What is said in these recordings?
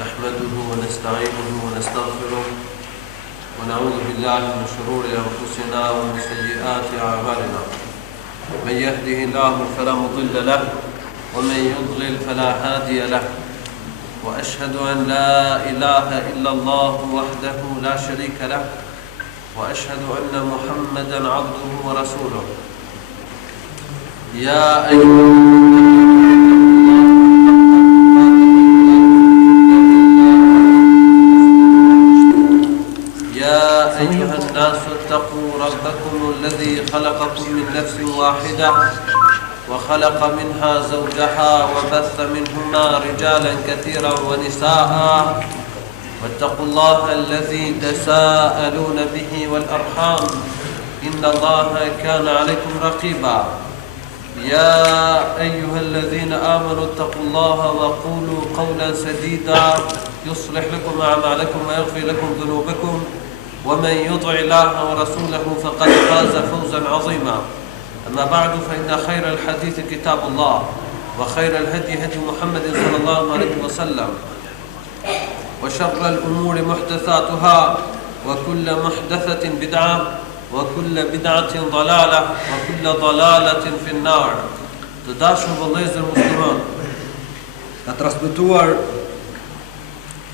نحمده ونستعينه ونستغفره ونعوذ بالله من شرور أنفسنا ومن سيئات أعمالنا من يهده الله فلا مضل له ومن يضلل فلا هادي له وأشهد أن لا إله إلا الله وحده لا شريك له وأشهد أن محمدا عبده ورسوله يا أيها الناس اتقوا ربكم الذي خلقكم من نفس واحدة وخلق منها زوجها وبث منهما رجالا كثيرا ونساء واتقوا الله الذي تساءلون به والأرحام إن الله كان عليكم رقيبا يا أيها الذين آمنوا اتقوا الله وقولوا قولا سديدا يصلح لكم أعمالكم ويغفر لكم ذنوبكم ومن يطع الله ورسوله فقد فاز فوزا عظيما أما بعد فإن خير الحديث كتاب الله وخير الهدي هدي محمد صلى الله عليه وسلم وشر الأمور محدثاتها وكل محدثة بدعة وكل بدعة ضلالة وكل ضلالة في النار. Të dashur vëllezër musliman, ka transmetuar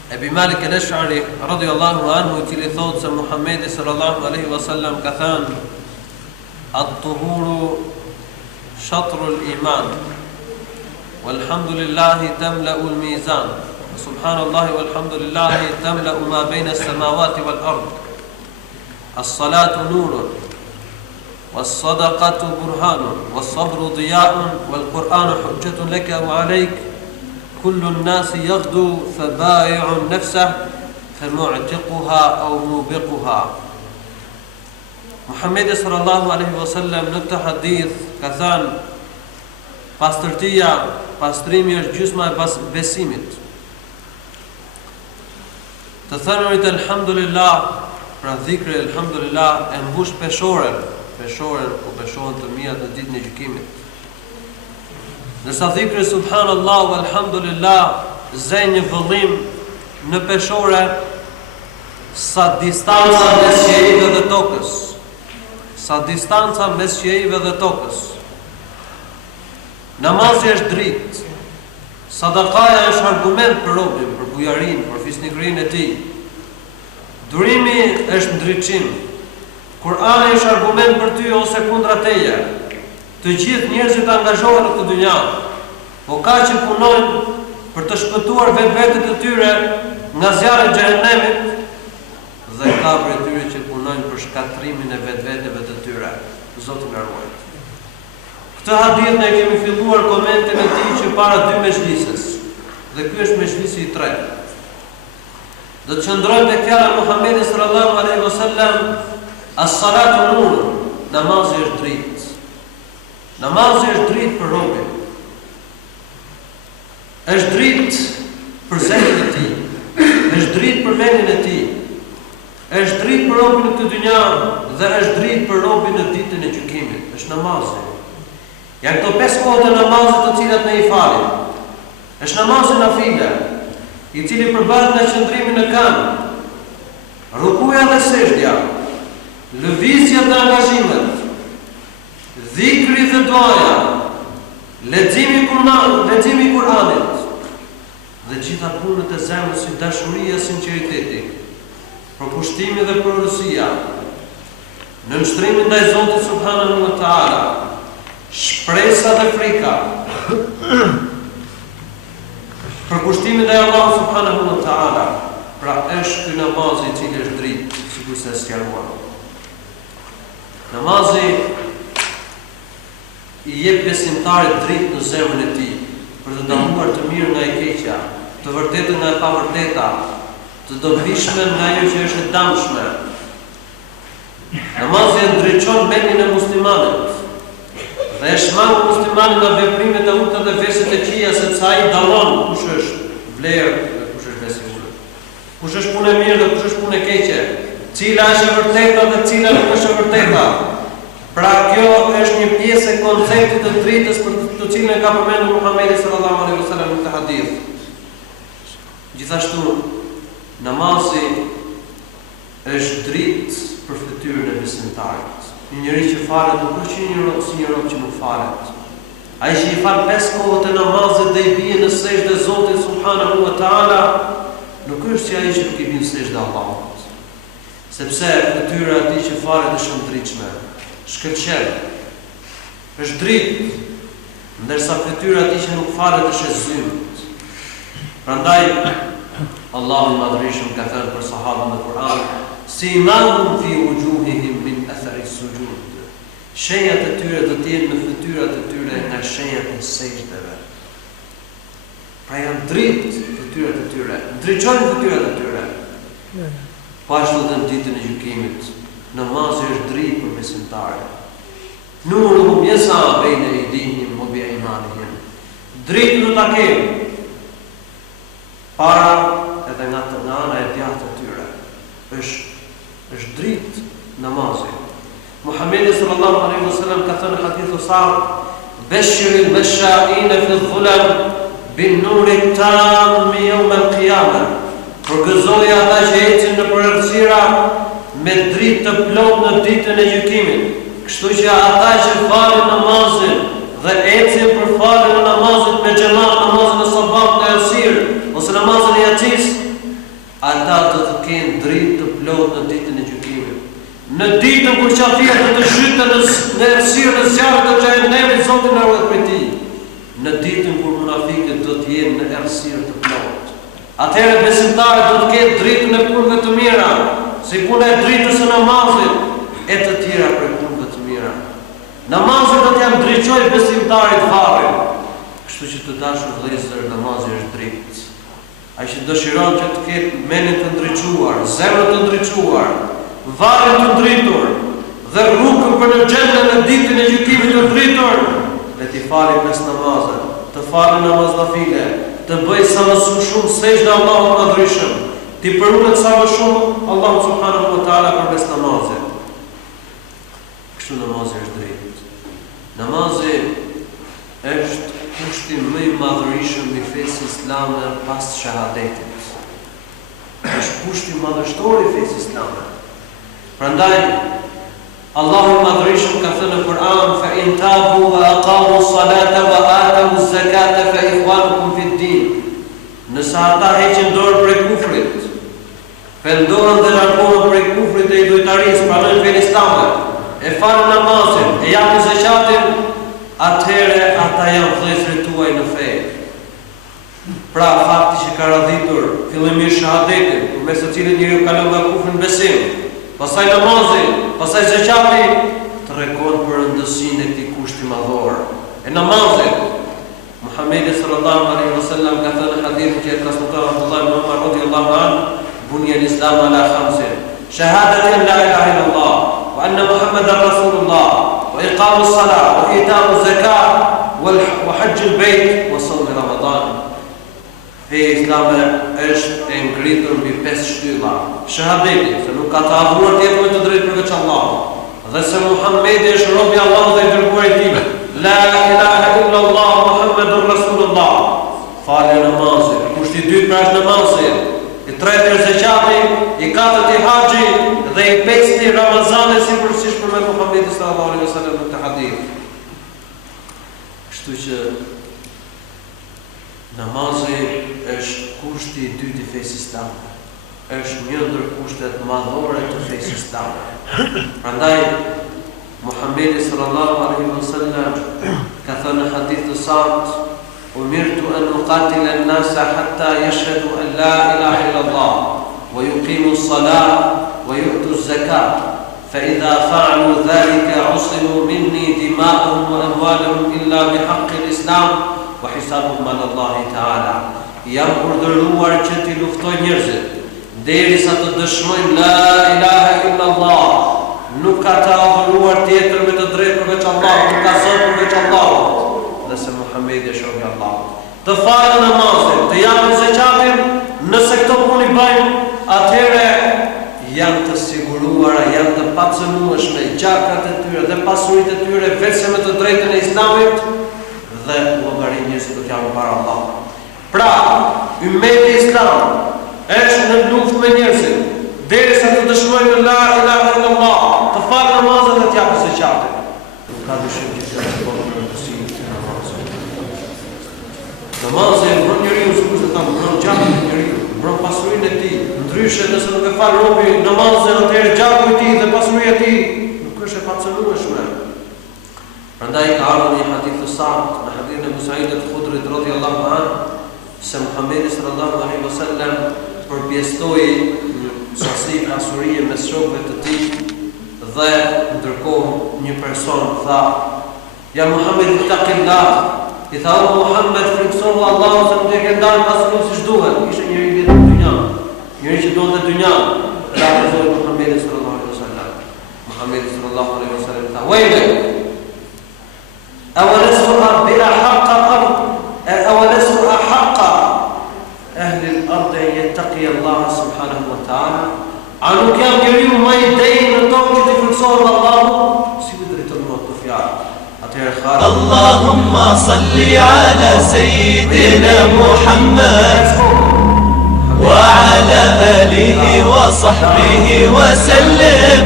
Ebi Malik el-Ash'ari radhiyallahu anhu, I cili thotë se Muhamedi sallallahu alaihi wasallam ka thënë: "At-tuhuru shatrul iman, walhamdulillahi tamla'u al-mizan, subhanallahi walhamdulillahi tamla'u ma bayna as-samawati wal-ard, as-salatu nurun, was-sadaqatu burhanun, was-sabru diya'un, wal-Qur'anu hujjatun laka wa 'alayk." كل الناس يغدو فبائع نفسه فمعتقها أو موبقها. Muhamedi sallallahu alaihi wasallam në këtë hadith ka thënë: pastërtia, pastrimi është gjysma e besimit. Të thënërit elhamdulillah, pra dhikri elhamdulillah e mbush peshoren o peshoren të mijat në ditën e gjykimit. Nësa dhikri subhanallah walhamdulillah zë një vëllim në peshore sa distanca mes qiejve dhe tokës. Namazi është dritë. Sadakaja është argument për robin, për bujarin, për fisnikrin e tij. Durimi është ndriçim. Kurani është argument për ty ose kundra teje. Të gjithë njerëzit angazhohen në këtë dynja, po ka që punojnë për të shpëtuar vetët e tyre nga zjarri I xhehenemit dhe ka prej tyre që punojnë për shkatrimin e vetëve të tyre. Zoti na ruaj. Këtë hadith ne kemi filluar komentin e tij që para 2 mezhlisës, dhe ky është mezhlisi I 3. Do të qëndrojmë tek fjala e Muhamedit sallallahu alaihi wasallam: "As-salatu nur", namazi është dritë. Namazi është dritë për robin. Është dritë për zemrën e tij. Është dritë për mendjen e tij. Është dritë për robin në këtë dynja dhe është dritë për robin në ditën e gjykimit. Është namazi. Janë këto 5 kohë të namazit të cilat ne I falim. Është namazi nafile, I cili përballet nga qëndrimi në këmbë, rukuja dhe sejdja, lëvizja dhe angazhimet, dhikri dhe duaja, leximi I Kur'anit dhe gjitha punët e zemrës si dashuria, sinqeriteti, përkushtimi dhe porosiia, nënshtrimi ndaj Zotit subhanahu wa taala, shpresa dhe frika, përkushtimi ndaj Allahut subhanahu wa taala. Pra është ky namaz I cili është dritë, sikur se sqaruar. Namazi I jep besimtarit dritë në zemrën e tij, për të dalluar të mirë nga e keqja, të vërtetën nga e pavërteta, të dobishme nga ajo që është e dëmshme. Namazi e ndriçon mendjen e muslimanit dhe e shmang muslimanin nga veprimet e ulta dhe verset e këqija, sepse ai dallon kush është vlerë dhe kush është besim. Kush është punë e mirë dhe kush është punë e keqe, cila është e vërteta dhe cila nuk është e vërteta. Pra kjo është një pjesë e konceptit të dritës për të cilën e ka përmendur Muhamedi sallallahu alaihi wasallam në hadith. Gjithashtu, namazi është dritë për fytyrën e besimtarit. Një njeri që falet nuk është një rob që nuk falet. Ai që i fal 5 kohët e namazit dhe i bie në sejdë Zotit subhanahu wa taala, nuk është si ai që nuk i bie në sejdë Allahut. Sepse fytyra e atij që falet është ndritshme, shkëlqen, është dritë, ndërsa fytyra e atij që nuk falet është e zymt. Prandaj Allahu i Madhërisht ka thënë për sahabët në Kur'an: "Simahum fi wujuhihim min athari sujud." Shenjat e tyre do të jenë në fytyrat e tyre nga shenjat e sejdëve. Pra janë dritë fytyrat e tyre, ndriçojnë fytyrat e tyre. Po ashtu edhe në ditën e gjykimit, namazi është dritë për besimtarët. Nuruhum yas'a bayna aydihim wa bi aymanihim. Dritë do ta kenë para edhe nga ana e djathtë e tyre. Është dritë namazi. Muhammedi sallallahu alaihi wasallam ka thënë hadithu Sa'd: "Bashiril masha'ina fi dhulam bin nuri tam yawm al-qiyamah." Përgëzoj ata që ecin në përërthësira me dritë të plotë në ditën e gjykimit. Kështu që ata që falin namazin dhe ecin për faljen e namazit me xhamat, namazin e sabat në errësirë ose namazin e yatis, ata do të kenë dritë të plotë në ditën e gjykimit. Në ditën kur qafia do të zhytën në errësirën e zjarrit të xhenemit, Zoti na ruaj prej tij. Në ditën kur munafiqët do të jenë në errësirë të plotë. Atëherë besimtarët do të kenë dritën e punëve të mira, si puna e dritës së namazit e të tjera prej punëve të mira. Namazi do t'ja ndriçojë besimtarit varrin. Kështu që të dashur vëllezër, namazi është dritë. Ai që dëshiron që të ketë mendin të ndriçuar, zemrën të ndriçuar, varrin të ndritur dhe rrugën për në xhenet në ditën e gjykimit të ndritur, le t'i falë 5 namazet, të falë namaz nafile, të bëj sa më shumë sejdë Allahut Madhërisht, t'i përulet sa më shumë Allahu subhanahu wa taala përmes namazit. Kështu namazi është dritë. Namazi është kushti më i madhërisëm i fesë islame pas shahadetit. Është kushti madhështor i fesë islame. Prandaj Allahu i Madhërisht ka thënë në Kur'an: "Fa in tabu wa aqamu as-salata wa atu az-zakata fa ikhwanukum fi d-din." Nëse ata heqin dorë prej kufrit, pendohen dhe largohen prej kufrit dhe idhujtarisë, pranojnë fenë islame, e falën namazin, e japin zakatin, atëherë ata janë vëllezërit tuaj në fe. Pra fakti që ka radhitur fillimisht shahadetin, përmes të cilit njeriu kalon nga kufri në besim, pastaj namazi, pastaj zakati, tregon për rëndësinë e këtij kushti madhor. E namazit, Muhammedi sallallahu alaihi wasallam ka thënë hadithin që e transmeton Abdullah ibn Umar radhiyallahu anhu: "Bunya al-Islam ala khamsin: shahadatin la ilaha illallah wa anna Muhammadan rasulullah wa iqamu as-salah wa ita'u az-zakat wa hajj al-bayt wa sawm Ramadan." Feja islame është e ngritur mbi 5 shtylla. Shahadeti, se nuk ka të adhuruar tjetër me të drejtë përveç Allahut, dhe se Muhammedi është robi i Allahut dhe i dërguari i tij. La ilaha illallah Muhammadur rasulullah. Falja namazit, kushti i dytë pra është namazi, i tretë është zakati, i katërt i haxhi dhe i pestë Ramazani, sipërfishë për Muhammedin sallallahu alaihi wasallam në këtë hadith. Kështu që namazi është kushti i dytë i fesë islame. Është një ndër kushtet madhore të fesë islame. Prandaj Muhammedi sallallahu alaihi wasallam ka thënë në hadith të saktë: "Umirtu an uqatila an-nasa hatta yashhadu an la ilaha illallah wa yuqimu as-salah wa yu'tu az-zakat, fa idha fa'alu dhalika 'usimu minni dima'uhum wa amwaluhum illa bihaqqi al-islam wa hisabuhum 'ala Allah ta'ala." Jam urdhëruar që t'i luftoj njerëzit derisa të dëshmojnë la ilaha illallah, nuk ka të adhuruar tjetër me të drejtë përveç Allahut, nuk ka zot përveç Allahut, dhe se Muhammedi është robi i Allahut. Të falën namazin, të japin zakatin, nëse këto punë i bëjnë, atëherë janë të siguruara, janë të pacënueshme gjakrat e tyre dhe pasuritë e tyre vetëm me të drejtën e Islamit dhe llogaria njerëzit do të japin para Allahut. Pra, ummeti islam është në luftë me njerëzit, derisa të dëshmojnë la ilaha illallah, të falë namazet dhe t'japë zakatin. Ka dyshim që kjo është bërë në rëndësinë e namazit. Namazi e mbron njeriu, sikur se thamë, mbron gjakun e njeriu, mbron pasurinë e tij. Ndryshe nëse nuk e fal robi namazin, atëherë gjaku i tij dhe pasuria e tij nuk është e pacënueshme. Prandaj ka ardhur një hadith të saktë, në hadithin e Abu Sa'id al-Khudri radhiyallahu anhu, se Muhamedi sallallahu alaihi wasallam përpjestoi sasi pasurie me shokëve të tij dhe ndërkohë një person tha: "Ja Muhammed ittaqillah." I tha: "O Muhammed, frikësohu Allahun se nuk e ke ndarë pasurin siç duhet." Ishte njëri i vetë dynja, njëri që donte dynja. La rezoi Muhamedi sallallahu alaihi wasallam. Muhamedi sallallahu alaihi wasallam tha: "Wejlek, أولست بأحق الأرض أولست أحق أهل الأرض أن يتقي الله سبحانه وتعالى." A nuk jam njeriu më i drejtë në tokë që të frikësohet Allahu si vetë të të fjalë. Atëherë kharë Allahumma salli ala sayyidina Muhammad wa ala alihi wa sahbihi wa sallim.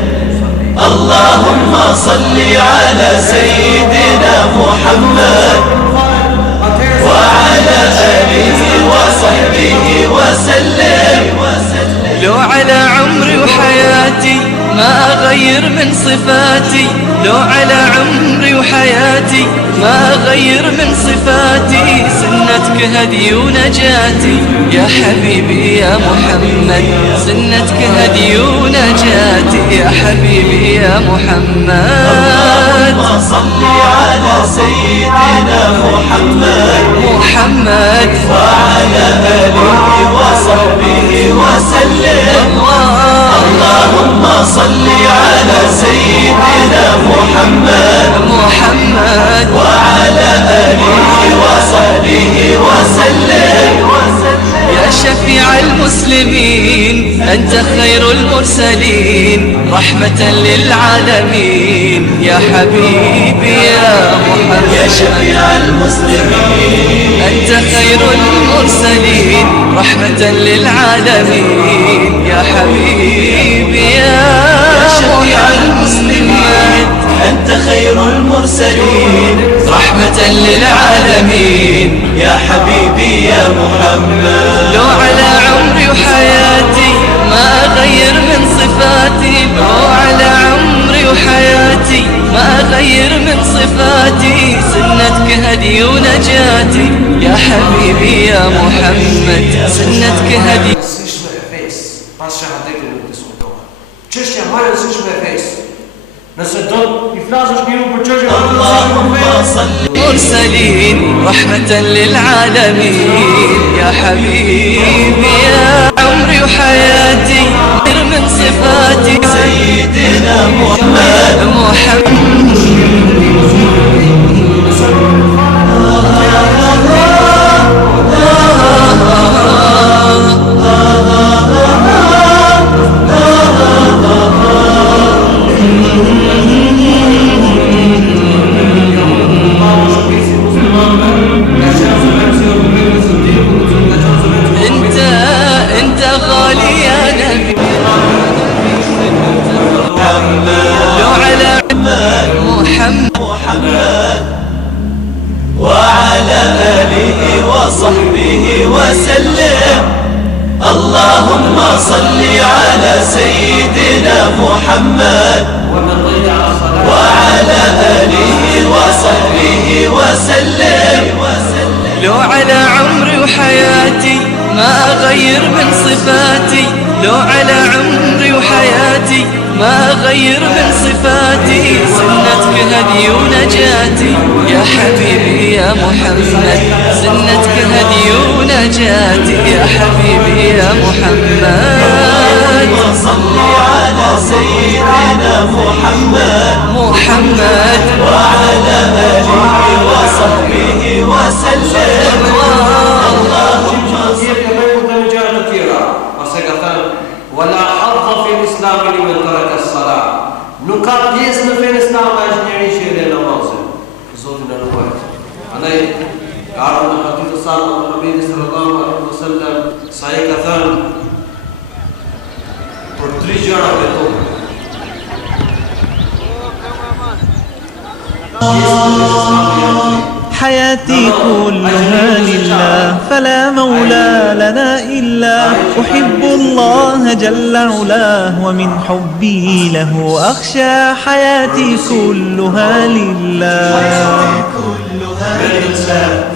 Allahumma salli ala sayyidina Muhammad wa ala alihi wa sahbihi wa sallim. لو على عمري وحياتي ما أغير من صفاتي، لو على عمري وحياتي ما أغير من صفاتي، سنتك هدي ونجاتي يا حبيبي يا محمد، سنتك هدي ونجاتي يا حبيبي يا محمد. اللهم صل على سيدنا محمد وعلى آله وصحبه وسلم. اللهم صل على سيدنا محمد وعلى آله وصحبه وسلم. يا شفيع المسلمين أنت خير المرسلين، رحمة للعالمين يا حبيبي يا محمد. يا شفيع المسلمين أنت خير المرسلين، رحمة للعالمين يا حبيبي يا شفيع المسلمين أنت خير المرسلين، رحمة للعالمين يا حبيبي يا محمد. لو على عمري وحياتي ما أغير من صفاتي، لو على عمري وحياتي ما أغير من صفاتي، سنتك هدي ونجاتي يا حبيبي يا محمد، سنتك هدي. Pas shahadetit nuk diskutohet. Çështja më e rëndësishme e fesë. Nëse do i flasësh njëru për çështje Allahumma salli mursalin rahmatan lil alamin ya habibi ya umri wa hayati min sifati sayyidina Muhammad. انت غالي يا نبي لو على محمد وعلى آله وصحبه وسلم. اللهم صل على سيدنا محمد وعلى آله وصحبه وسلم. لو على عمري وحياتي ما أغير من صفاتي، لو على عمري وحياتي ما أغير من صفاتي، سنتك هدي ونجاتي يا حبيبي يا محمد، سنتك هدي ونجاتي يا حبيبي يا محمد. صل على سيدنا محمد وعلى آله وصحبه وسلم. اللهم صل ولا حظ في الإسلام لمن ترك الصلاة. Nuk ka pjesë në fenë islame është njëri që e namazin. Zotin e ruajt. Andaj, ka ardhur në hadith sa Muhamedi sallallahu alaihi wasallam sa I ka thënë për 3 gjëra vetëm. حياتي كلها لله فلا مولى لنا إلا أحب الله جل علاه ومن حبي له أخشى حياتي كلها لله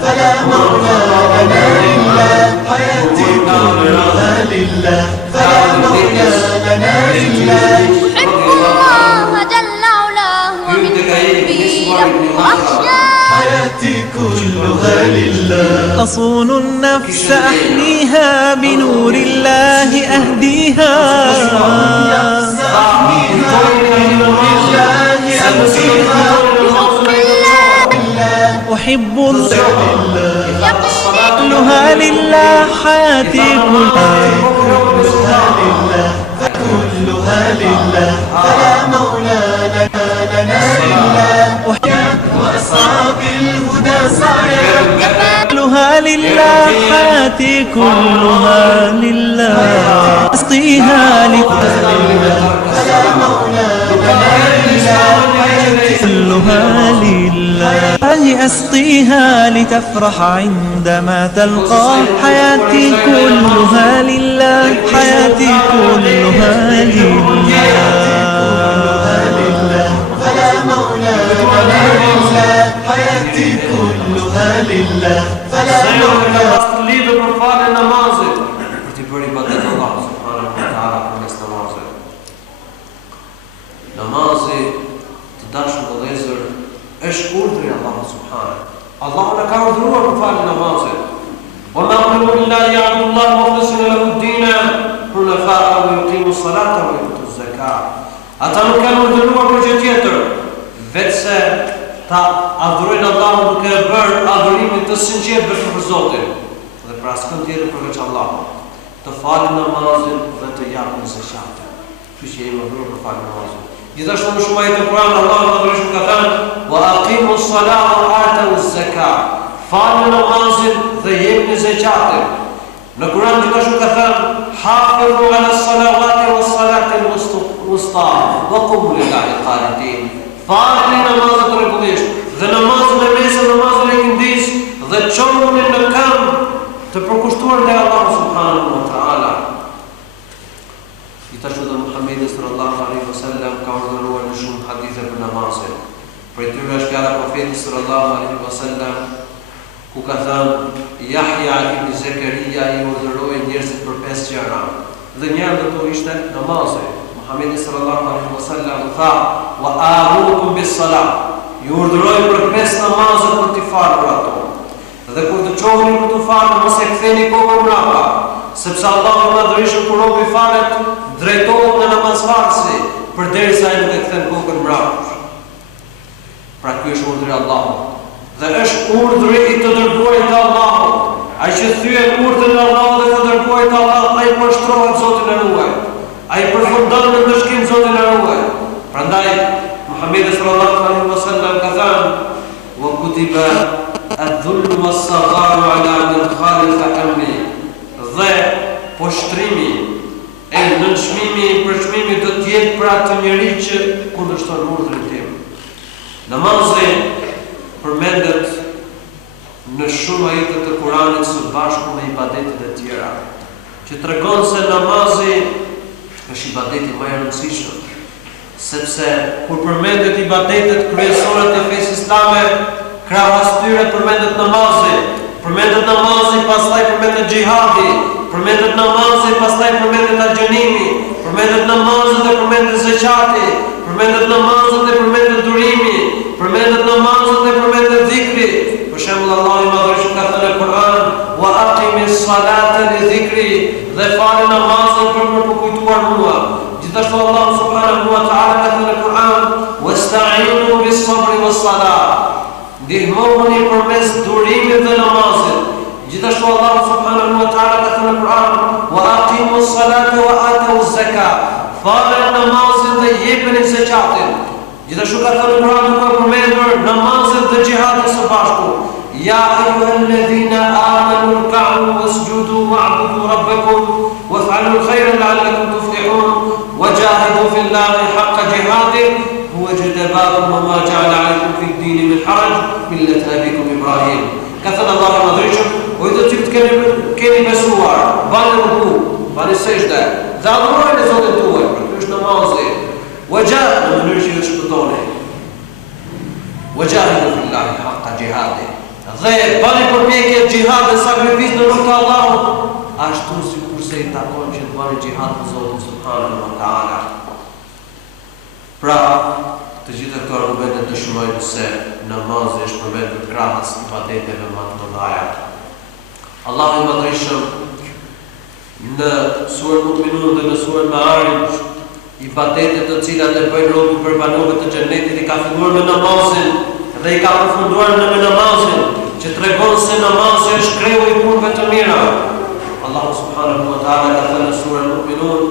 فلا مولى لنا إلا حياتي كلها لله فلا مولى لنا إلا أحب الله جل علاه ومن حبي له أخشى حياتي كلها لله أصون النفس أحميها بنور الله أهديها أحب الله كلها لله حياتي كلها لله فلا مولى لنا إلا وأصحاب الهدى سعيا كلها لله حياتي كلها لله أسقيها فلا مولى لنا إلا كلها لله أسقيها لتفرح عندما تلقى حياتي كلها لله حياتي كلها لله فلا مولى لنا إلا حياتي كلها لله فلا مولى lidhë për falën namazit, për t'i bërë ibadet Allah subhanahu wa ta'ala për mes namazit. Namazi, të dashur vëllezër, është urdhri Allah subhanahu. Allah në ka urdhëruar për falën namazit. Wa ma umiru illa liya'budu Allaha mukhlisina lahu ad-din hunafa'a wa yuqimu as-salata wa yu'tu az-zakata. Ata nuk kanë urdhëruar për gjë tjetër, vetëse ta adhurojnë Allahun duke e bërë adhurimin të sinqert vetëm për Zotin dhe për askën tjetër përveç Allahut, të falin namazin dhe të japin zakatin. Kështu që jemi urdhëruar për falin namazin. Gjithashtu në shumë ajete Kur'an Allahu madhërisht ka thënë: "Wa aqimu s-salata wa atu z-zakata." Falni namazin dhe jepni zakatin. Në Kur'an gjithashtu ka thënë: "Hafizu 'ala s-salawati was-salati al-wusta wa qumu lillahi qanitin." Falni namazet rregullisht dhe namazin e mesëm, namazin e këndis dhe çonuni në këmbë të përkushtuar nga Allahu subhanahu wa ta'ala. Gjithashtu dhe Muhamedi sallallahu alaihi wasallam ka urdhëruar në shumë hadithe për namazin. Për tyre është fjala e profetit sallallahu alaihi wasallam ku ka thënë: Yahya ibn Zakaria I urdhëroi njerëzit për 5 gjëra dhe një nga ato ishte namazi. Muhamedi sallallahu alaihi wasallam tha: "Wa amurukum bis-salat." Ju urdhëroj për 5 namazet për t'i falur ato. Dhe kur të çoheni për të falur, mos e ktheni kokën mbrapa, sepse Allahu madhërisht kur robi falet, drejtohet në namazfarsi, përderisa ai nuk e kthen kokën mbrapa. Pra ky është urdhri I Allahut. Dhe është urdhri I të dërguarit të Allahut. Ai që thyen urdhrin e Allahut dhe të dërguarit të Allahut, ai përshtrohet Zotin e ruaj. Ai përfundon në ndëshkim Zotin e ruaj. Prandaj Muhamedi sallallahu alaihi wasallam ka thënë: "Wa kutiba ad-dhullu was-sagharu 'ala man khalafa amri." Dhe poshtrimi e nënçmimi I përçmimi do të jetë për atë njeri që kundërshton urdhrin tim. Namazi përmendet në shumë ajete të Kuranit së bashku me ibadetet e tjera, që tregon se namazi është ibadeti më I rëndësishëm, sepse kur përmendet ibadetet kryesore të fesë islame, krahas tyre përmendet namazi, pastaj përmendet xhihadi, përmendet namazi, pastaj përmendet agjërimi, përmendet namazi dhe përmendet zakati, përmendet namazi dhe përmendet durimi, përmendet namazi dhe përmendet dhikri. Për shembull Allahu I madhërisht ka thënë në Kur'an: "Wa aqimis salata li dhikri." Dhe fali namazin për të kujtuar mua. Gjithashtu Allahu subhanahu wa ta'ala ka thënë në Kur'an: "Wasta'inu bis-sabri was-salah." Ndihmoni përmes durimit dhe namazit. Gjithashtu Allahu subhanahu wa ta'ala ka thënë në Kur'an: "Wa aqimus salata wa atu z-zakata." Falni namazin dhe jepni zakatin. Gjithashtu ka thënë në Kur'an duke përmendur namazet dhe xhihadin së bashku: يا أيها الذين آمنوا اركعوا واسجدوا واعبدوا ربكم وافعلوا الخير لعلكم تفلحون وجاهدوا في الله حق جهاده هو اجتباكم وما جعل عليكم في الدين من حرج ملة أبيكم إبراهيم. كثر الله مدريشم وإذا كeni besuar, bani ruku, bani sejde, dhe adhurojnë e Zotin tuaj, për kjo është namazi. Wajah në mënyrë që ju shpëtoni. Wajahidu fillahi haqqa jihadi. Dhe bani përpjekje gjihad dhe sakrificë në rrugt të Allahut, ashtu sikurse i takon që të bani gjihad në Zotin subhanahu wa taala. Pra, të gjitha këto argumente dëshmojnë se namazi është përmendur krahas ibadeteve më të mëdha. Allahu i Madhreshëm në surën Mu'minun dhe në surën Ma'arij ibadetet të cilat e bëjnë robi për banorët të xhenetit i ka filluar me namazin dhe i ka përfunduar me namazin, që tregon se namazi është kreu i punëve të mira. Allahu subhanahu wa ta'ala ka thënë në surën Mu'minun: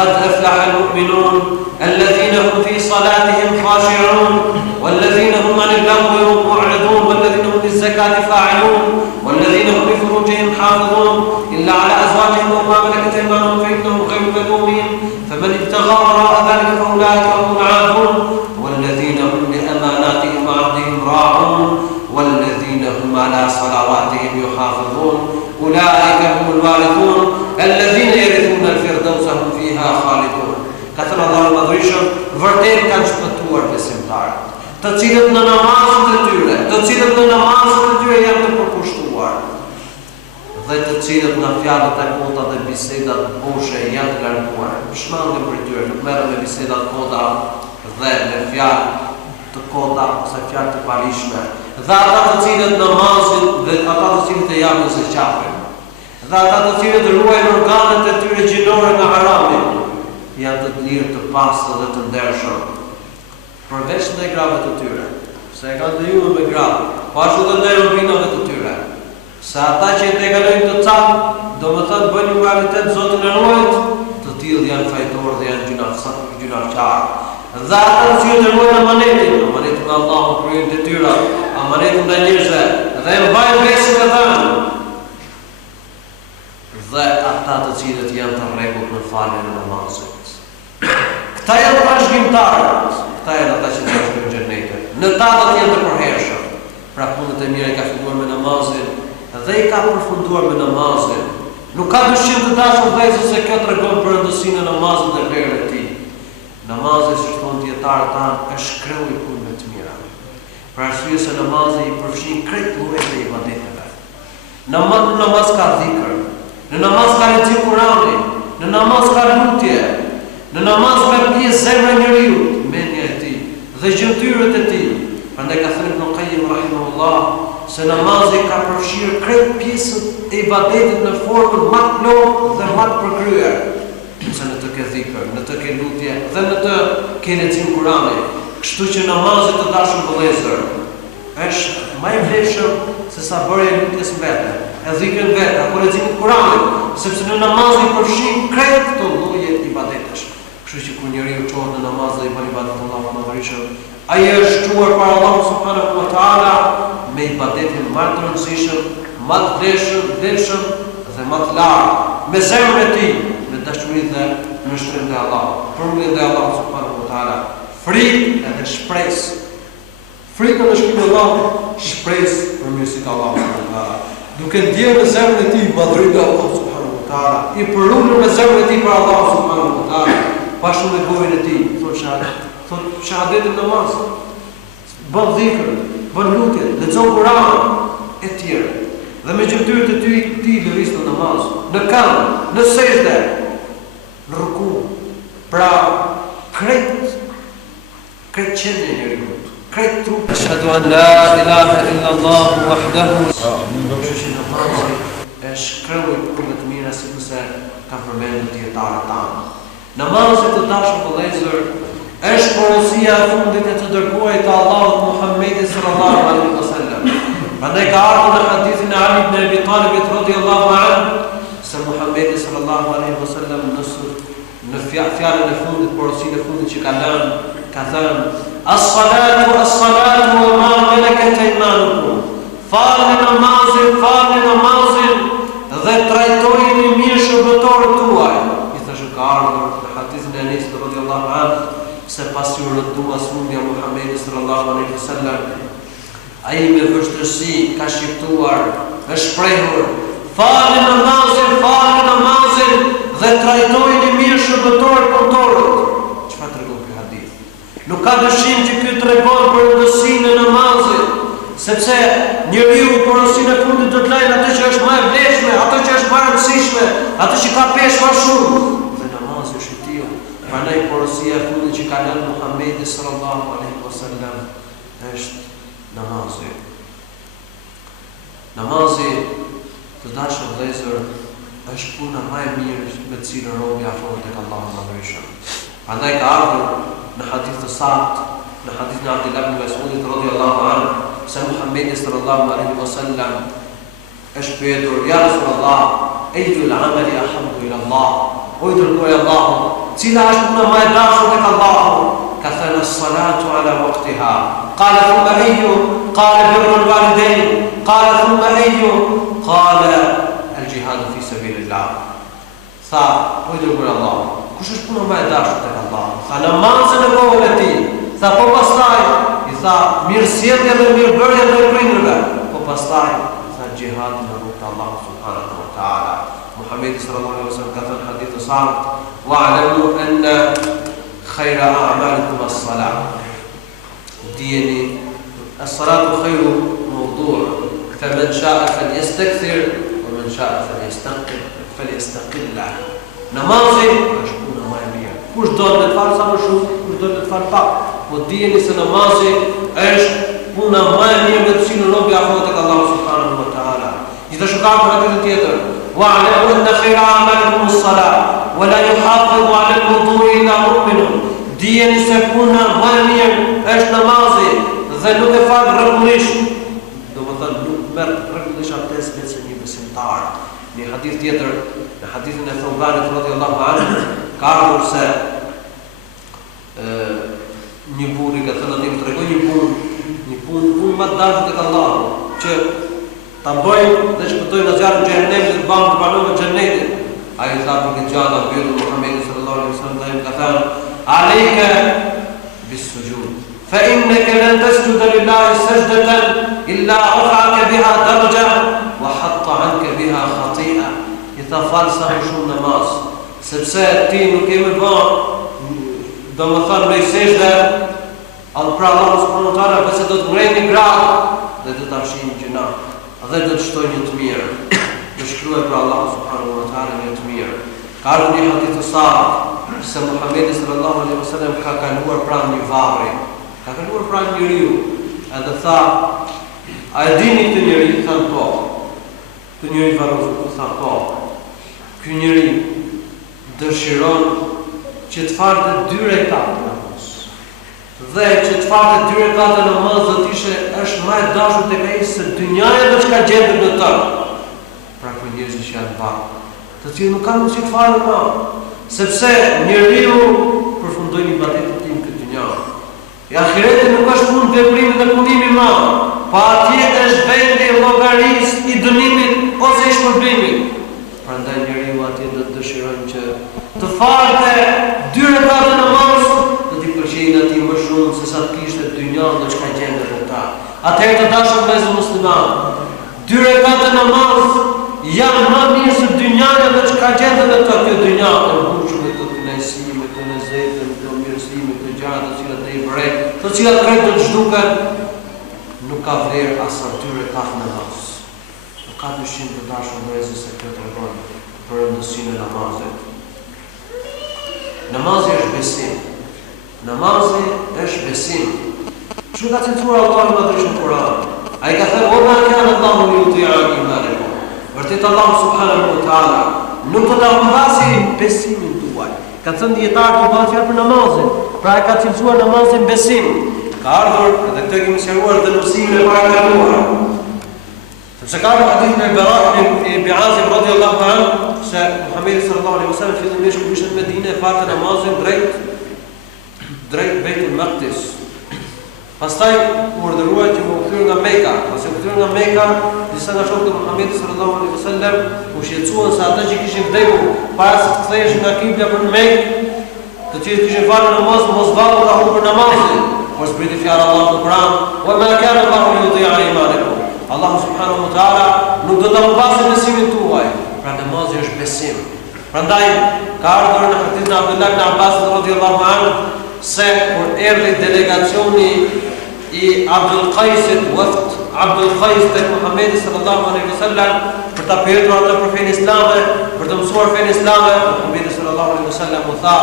قد أفلح المؤمنون الذين هم في صلاتهم خاشعون والذين هم عن اللغو معرضون والذين هم للزكاة فاعلون والذين هم لفروجهم حافظون إلا على أزواجهم وما ملكت أيمانهم فإنهم غير ملومين فمن ابتغى وراء ذلك فأولئك هم العادون والذين هم لأماناتهم وعهدهم راعون والذين هم على صلواتهم يحافظون أولئك هم الوارثون الذين يرثون الفردوس هم فيها خالدون. Ka thënë Allahu i Madhreshëm, vërtet kanë shpëtuar besimtarët, të cilët në namazet e tyre janë të përkushtuar, dhe të cilët në fjalët e kota dhe bisedat boshe janë të larguar. Shmangën për tyre, nuk merren me bisedat kota dhe me fjalë të kota ose fjalë të palishme. Dhe ata të cilët namazin dhe ata të cilët e japin zeqatin, dhe ata të cilët ruajnë organet e tyre gjinore nga harami, janë të lirë, të pastë dhe të ndershëm, përveç ndaj grave të tyre, se e kanë lejuar me grave, po ashtu edhe ndaj robinave të tyre. Se ata që i tegalojnë të caktë, domethënë bëjnë moralitet Zotin e ruajt, të tillë janë fajtorë dhe janë gjunafçarë. Dhe ata të cilët e ruajnë amanetin nga Allahu kryejnë detyra, amanetin ndaj njerëzve dhe e mbajnë besin e dhënë. Dhe ata të cilët janë të rregullt në faljen e namazit. Këta janë trashëgimtarët, këta janë ata që trashëgojnë xhenetin. Në ta do të jenë të përhershëm. Pra punët e mira i ka filluar me namazin dhe i ka përfunduar me namazin. Nuk ka dyshim të dashur vëllezër se kjo tregon për rëndësinë e namazit dhe vlerën e tij. Namazi, si thonë dietarët tanë, është kreu i punëve të mira. Për arsye se namazi i përfshin krejt llojet e ibadeteve. Në namaz ka dhikr, në namaz ka lexim Kurani, në namaz ka lutje, në namaz ka pjesë zemra e njeriu, mendja e tij dhe gjymtyrët e tij. Prandaj ka thënë Ibn Qayyim rahimahullah se namazi ka përfshirë krejt pjesët e ibadetit në formën më të plotë dhe më të përkryer. Se në të ke dhikr, në të ke lutje dhe në të ke lexim Kurani. Kështu që namazi të dashur vëllezër është më i vlefshëm se sa bërja e lutjes vetë, e dhikrën vetë, apo leximi i Kuranit, sepse në namaz i përfshin krejt këto lloje ibadetesh. Kështu që kur njeriu çohet në namaz dhe i bën ibadet Allahut më Madhreshëm, ai është çuar para Allahut subhanahu wa taala me ibadetin më të rëndësishëm, më të vlefshëm dhe më të lartë, me zemrën e tij, me dashuri dhe në shtrim ndaj Allahut, për hutje ndaj Allahut subhanahu wa taala, frikë edhe shpresë. Frika në shkrim e Allahut, shpresë për mirësitë e Allahut subhanahu wa taala. Duke ndjerë në zemrën e tij madhërinë e Allahut subhanahu wa taala, i përulur me zemrën e tij për Allahun subhanahu wa taala, bashkë me gojën e tij, thot shahadetin namaz, bën dhikr, bën lutje, lexon Kur'an e tjerë. Dhe me gjymtyrët e tij lëviz në namaz, në këmbë, në sejdë, në ruku. Pra, krejt qendrën e njeriu, krejt trup. Ashhadu an la ilaha illa Allah wahdahu. Është kreu i punëve të mira sikurse ka përmendur dietarët tanë. Namazi të dashur vëllezër është porosia e fundit e të dërguarit të Allahut Muhammedi sallallahu alaihi wasallam. Prandaj ka ardhur në hadithin e Ali ibn Abi Talibit radhiyallahu anhu se Muhammedi sallallahu alaihi wasallam në fjalën e fundit, porosinë e fundit që ka lënë, ka thënë: As-salatu wa ma malakat aymanukum. falni namazin dhe trajtojeni mirë shërbëtorët tuaj. I thashë ka ardhur në hadithin e Enes radhiyallahu anhu se pasi u rëndua smundja Muhamedit sallallahu alaihi wasallam, ai me vështirësi ka shqiptuar, është shprehur, falni namazin dhe trajtojeni mirë shërbëtorët punëtorët. Çfarë tregon ky hadith? Nuk ka dëshim që ky tregon për rëndësinë e namazit, sepse njeriu porosinë e fundit do të lajë atë që është më e vlefshme, atë që është më e rëndësishme, atë që ka peshë më shumë. Dhe namazi është i tillë. Prandaj porosia e fundit që ka lënë Muhamedi sallallahu alaihi wasallam është namazi. Namazi, të dashur vëllezër, është puna më e mirë me të cilën robi afrohet tek Allahu i Madhërisht. Prandaj ka ardhur në hadith të saktë, në hadithin e Abdullah ibn Mas'udit radhiyallahu anhu, se Muhamedi sallallahu alaihi wasallam është pyetur, ja Rasulullah, ayyul amali ahabbu ila Allah? O i dërguari i Allahut, cila është puna më e dashur tek Allahu? Ka thënë as-salatu ala waqtiha. Qala thumma ayyu? Qala birru al-walidayn. Qala thumma ayyu? Qala al-jihad fi sabilillah. Tha, o i dërguari i Allahut, kush është puna më e dashur tek Allahu? Tha, namazi në kohën e tij. Tha, po pastaj, i tha, mirësjellja dhe mirëbërja ndaj prindërve. Po pastaj, tha, jihadi në rrugën e Allahut subhanahu wa taala. Muhamedi sallallahu alaihi wasallam ka thënë hadith të saktë, wa'lamu anna khayra a'malikum as-salah. Dijeni, as-salatu khayru mawdu', faman sha'a falyastakthir wa man sha'a falyastaqil. Namazi është puna më e mirë. Kush do të falë sa më shumë, kush do të falë pak. Po dijeni se namazi është puna më e mirë me të cilën robi afrohet tek Allahu subhanahu wa taala. Gjithashtu ka një hadith tjetër, wa'lamu anna khayra a'malikum as-salah wa la yuhafizu 'ala al-wudu'i illa mu'minun. Dijeni se puna më e mirë është namazi dhe nuk e fal rregullisht. Domethënë nuk merr rregullisht abdest veç një besimtar. Në hadith tjetër, në hadithin e Thawbanit radhiyallahu anhu, ka ardhur se një burri ka thënë atim të regoj një punë më të dashur tek Allahu, që ta bëjmë dhe shpëtojmë në zjarrin e xhenemit dhe të bëjmë të banojmë xhenetin. Ai tha për këtë gjallë bërë Muhamedi sallallahu alaihi wasallam dhe ka thënë, "Alejka bis-sujud, fa innaka lan tasjuda lillahi sajdatan illa rafa'aka biha daraja wa hatta 'anka biha khati'a." I tha falë sa më shumë namaz, sepse ti nuk ke më bërë do më thënë me i seshde pra Allah subhanahu wa taala përse do të ngrej një gradë dhe do të arshin një gjëna dhe do të shtoj një të mirë do shkruaj për Allah subhanahu wa taala një të mirë. Ka ardhur një hadith të saktë se Muhamedi sallallahu alaihi wasallam ka kaluar pranë një varri, ka kaluar pranë njeriu, edhe tha, a e dini këtë njeri? Thanë po. Këtë njeri varrosu tha po. Ky njeri dëshiron që të falte 2 rekate namaz. Dhe që të falte 2 rekate namaz do të ishte është më e dashur tek ai se dynjaja do çka gjendet në të. Pra për njerëzit që janë vakë, të cilët nuk kanë mundësi të falen më, sepse njeriu përfundon ibadetin tim këtë dynjë. E ahireti nuk është punë veprimi dhe punimi më, pa atje është vendi llogarisë i dënimit ose i shpërblimit. Prandaj njeriu atje do të dëshirojnë që të falte 2 rekate namaz, do t'i pëlqejnë atij më shumë se sa të kishte dynjan dhe çka gjendet në ta. Atëherë të dashur vëllezër musliman, 2 rekate namaz janë më mirë se dynjaja dhe çka gjendet në ta. Kjo dynja e mbushur me të kënaqësi, me të lezetë, me të mirësi, me të gjëra të cilat do i bërej, të cilat krejt do të zhduken, nuk ka vlerë as 2 rekate namaz. Nuk ka dyshim të dashur vëllezër se kjo tregon për rëndësinë e namazit. Namazi është besim. Namazi është besim. Çu ka censuruar Allahu në drejtim Kur'an. Ai ka thënë: "O ma kana Allahu yuti'a imanakum." Vërtet Allahu subhanahu wa taala nuk do ta mbasi besimin tuaj. Ka thënë dietar të bëhen fjalë për namazin. Pra ai ka censuruar namazin besim. Ka ardhur edhe këtë kemi sqaruar në mësimin e parakaluar. Sepse ka ardhur hadithin e Berat ibn Azib radhiyallahu anhu se Muhamedi sallallahu alaihi wasallam fillimisht kur ishte në Medinë falte namazin drejt Beitul Maqdis. Pastaj u urdhërua që u kthyer nga Mekka. Pasi u kthyer nga Mekka, disa nga shokët e Muhamedit sallallahu alaihi wasallam u shqetësuan se ata që kishin vdekur para se të ktheheshin nga kibla për Mekë, të cilët kishin falur namaz, mos vallu ka humbur namazin. Por zbriti fjala Allahu në Kur'an: "Wa ma kana Allahu yudhi'a imanakum." Allahu subhanahu wa taala nuk do ta mbasë besimin tuaj. Pra namazi është besim. Prandaj ka ardhur në hadithin e Abdullah ibn Abbas radhiyallahu anhu se kur erdhi delegacioni i Abdul Qaisit, wafd Abdul Qais tek Muhamedi sallallahu alaihi wasallam për ta pyetur atë për fenë islame, për të mësuar fenë islame, Muhamedi sallallahu alaihi wasallam u tha: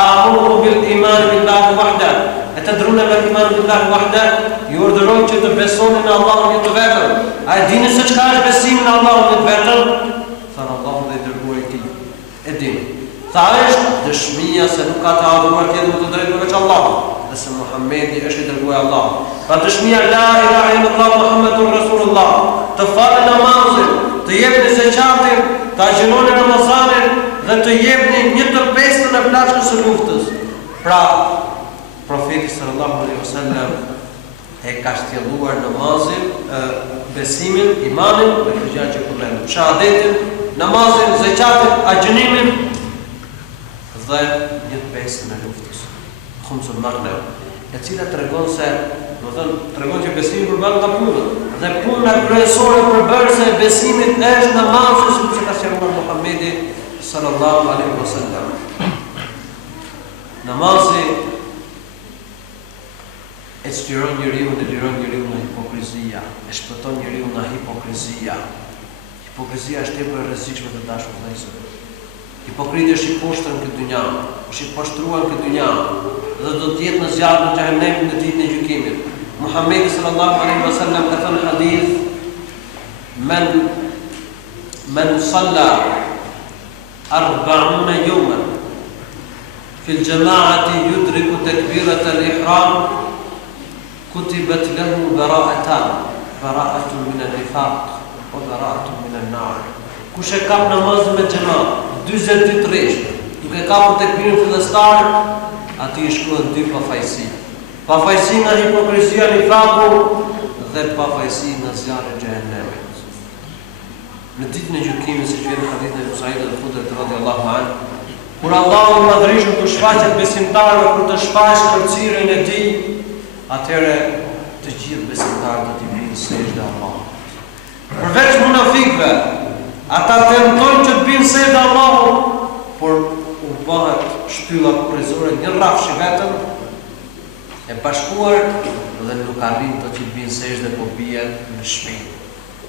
"A'udhu bil iman billahi wahda." Atadruna bil iman billahi wahda? Ju urdhëroj që të besoni në Allahun një të vetëm. A e dini se çka është besimi në Allahun një të vetëm? Tha Allahu dhe i dërguari i tij. E dini. Tha është dëshmia se nuk ka të adhuruar tjetër me të drejtë përveç Allahut, dhe se Muhamedi është i dërguari i Allahut. Pra dëshmia la ilaha illallah Muhammedur Rasulullah, të falë namazin, të jepni zakatin, të agjenoni Ramazanin dhe të jepni 1/5 e plaçkës së luftës. Pra profeti sallallahu alaihi wasallam e ka shtjelluar namazin, besimin, imanin me të gjë që përmend. Shahadetin, namazin, zakatin, agjënimin dhe 1/5 e luftës. Khumsul maghnam, e cila tregon se, do të thënë, tregon që besimi përmban nga punët. Dhe puna kryesore përbërëse e besimit është namazi, siç ka sqaruar Muhamedi sallallahu alaihi wasallam. Namazi e shtyron njeriu dhe liron njeriu nga hipokrizia, e shpëton njeriu nga hipokrizia. Hipokrizia është tepër e rrezikshme të dashur vëllezër. Hipokriti është i poshtër në këtë dynja, është i poshtruar në këtë dynja dhe do të jetë në zjarrin e xhenemit në ditën e gjykimit. Muhamedi sallallahu alaihi wasallam ka thënë hadith: "Man salla 40 yawman fi al-jama'ati yudriku takbirat al-ihram kutibat lahu bara'atan, bara'atun min al-nifaq wa bara'atun min an-nar." Kush e kap namazin me xhamat 40 ditë rresht, duke kapur tekbirin fillestar, atij shkohen 2 pafajsi. Pafajsi nga hipokrizia, nifaku dhe pafajsi nga zjarri i xhenemit. Në ditën e gjykimit, siç vjen në hadithin e Musaid al-Khudri radhiyallahu anhu, kur Allahu i Madhërisht të shfaqet besimtarëve për të shfaqur përcirjen e tij, atëherë të gjithë besimtarët do t'i bëjnë sejdë Allahut. Përveç munafikëve, ata tentojnë që të bëjnë sejdë Allahut, por u bëhet shtylla kurrizore një rrafshi vetëm e bashkuar dhe nuk arrin të që të bëjnë sejdë, po bien në shpinë.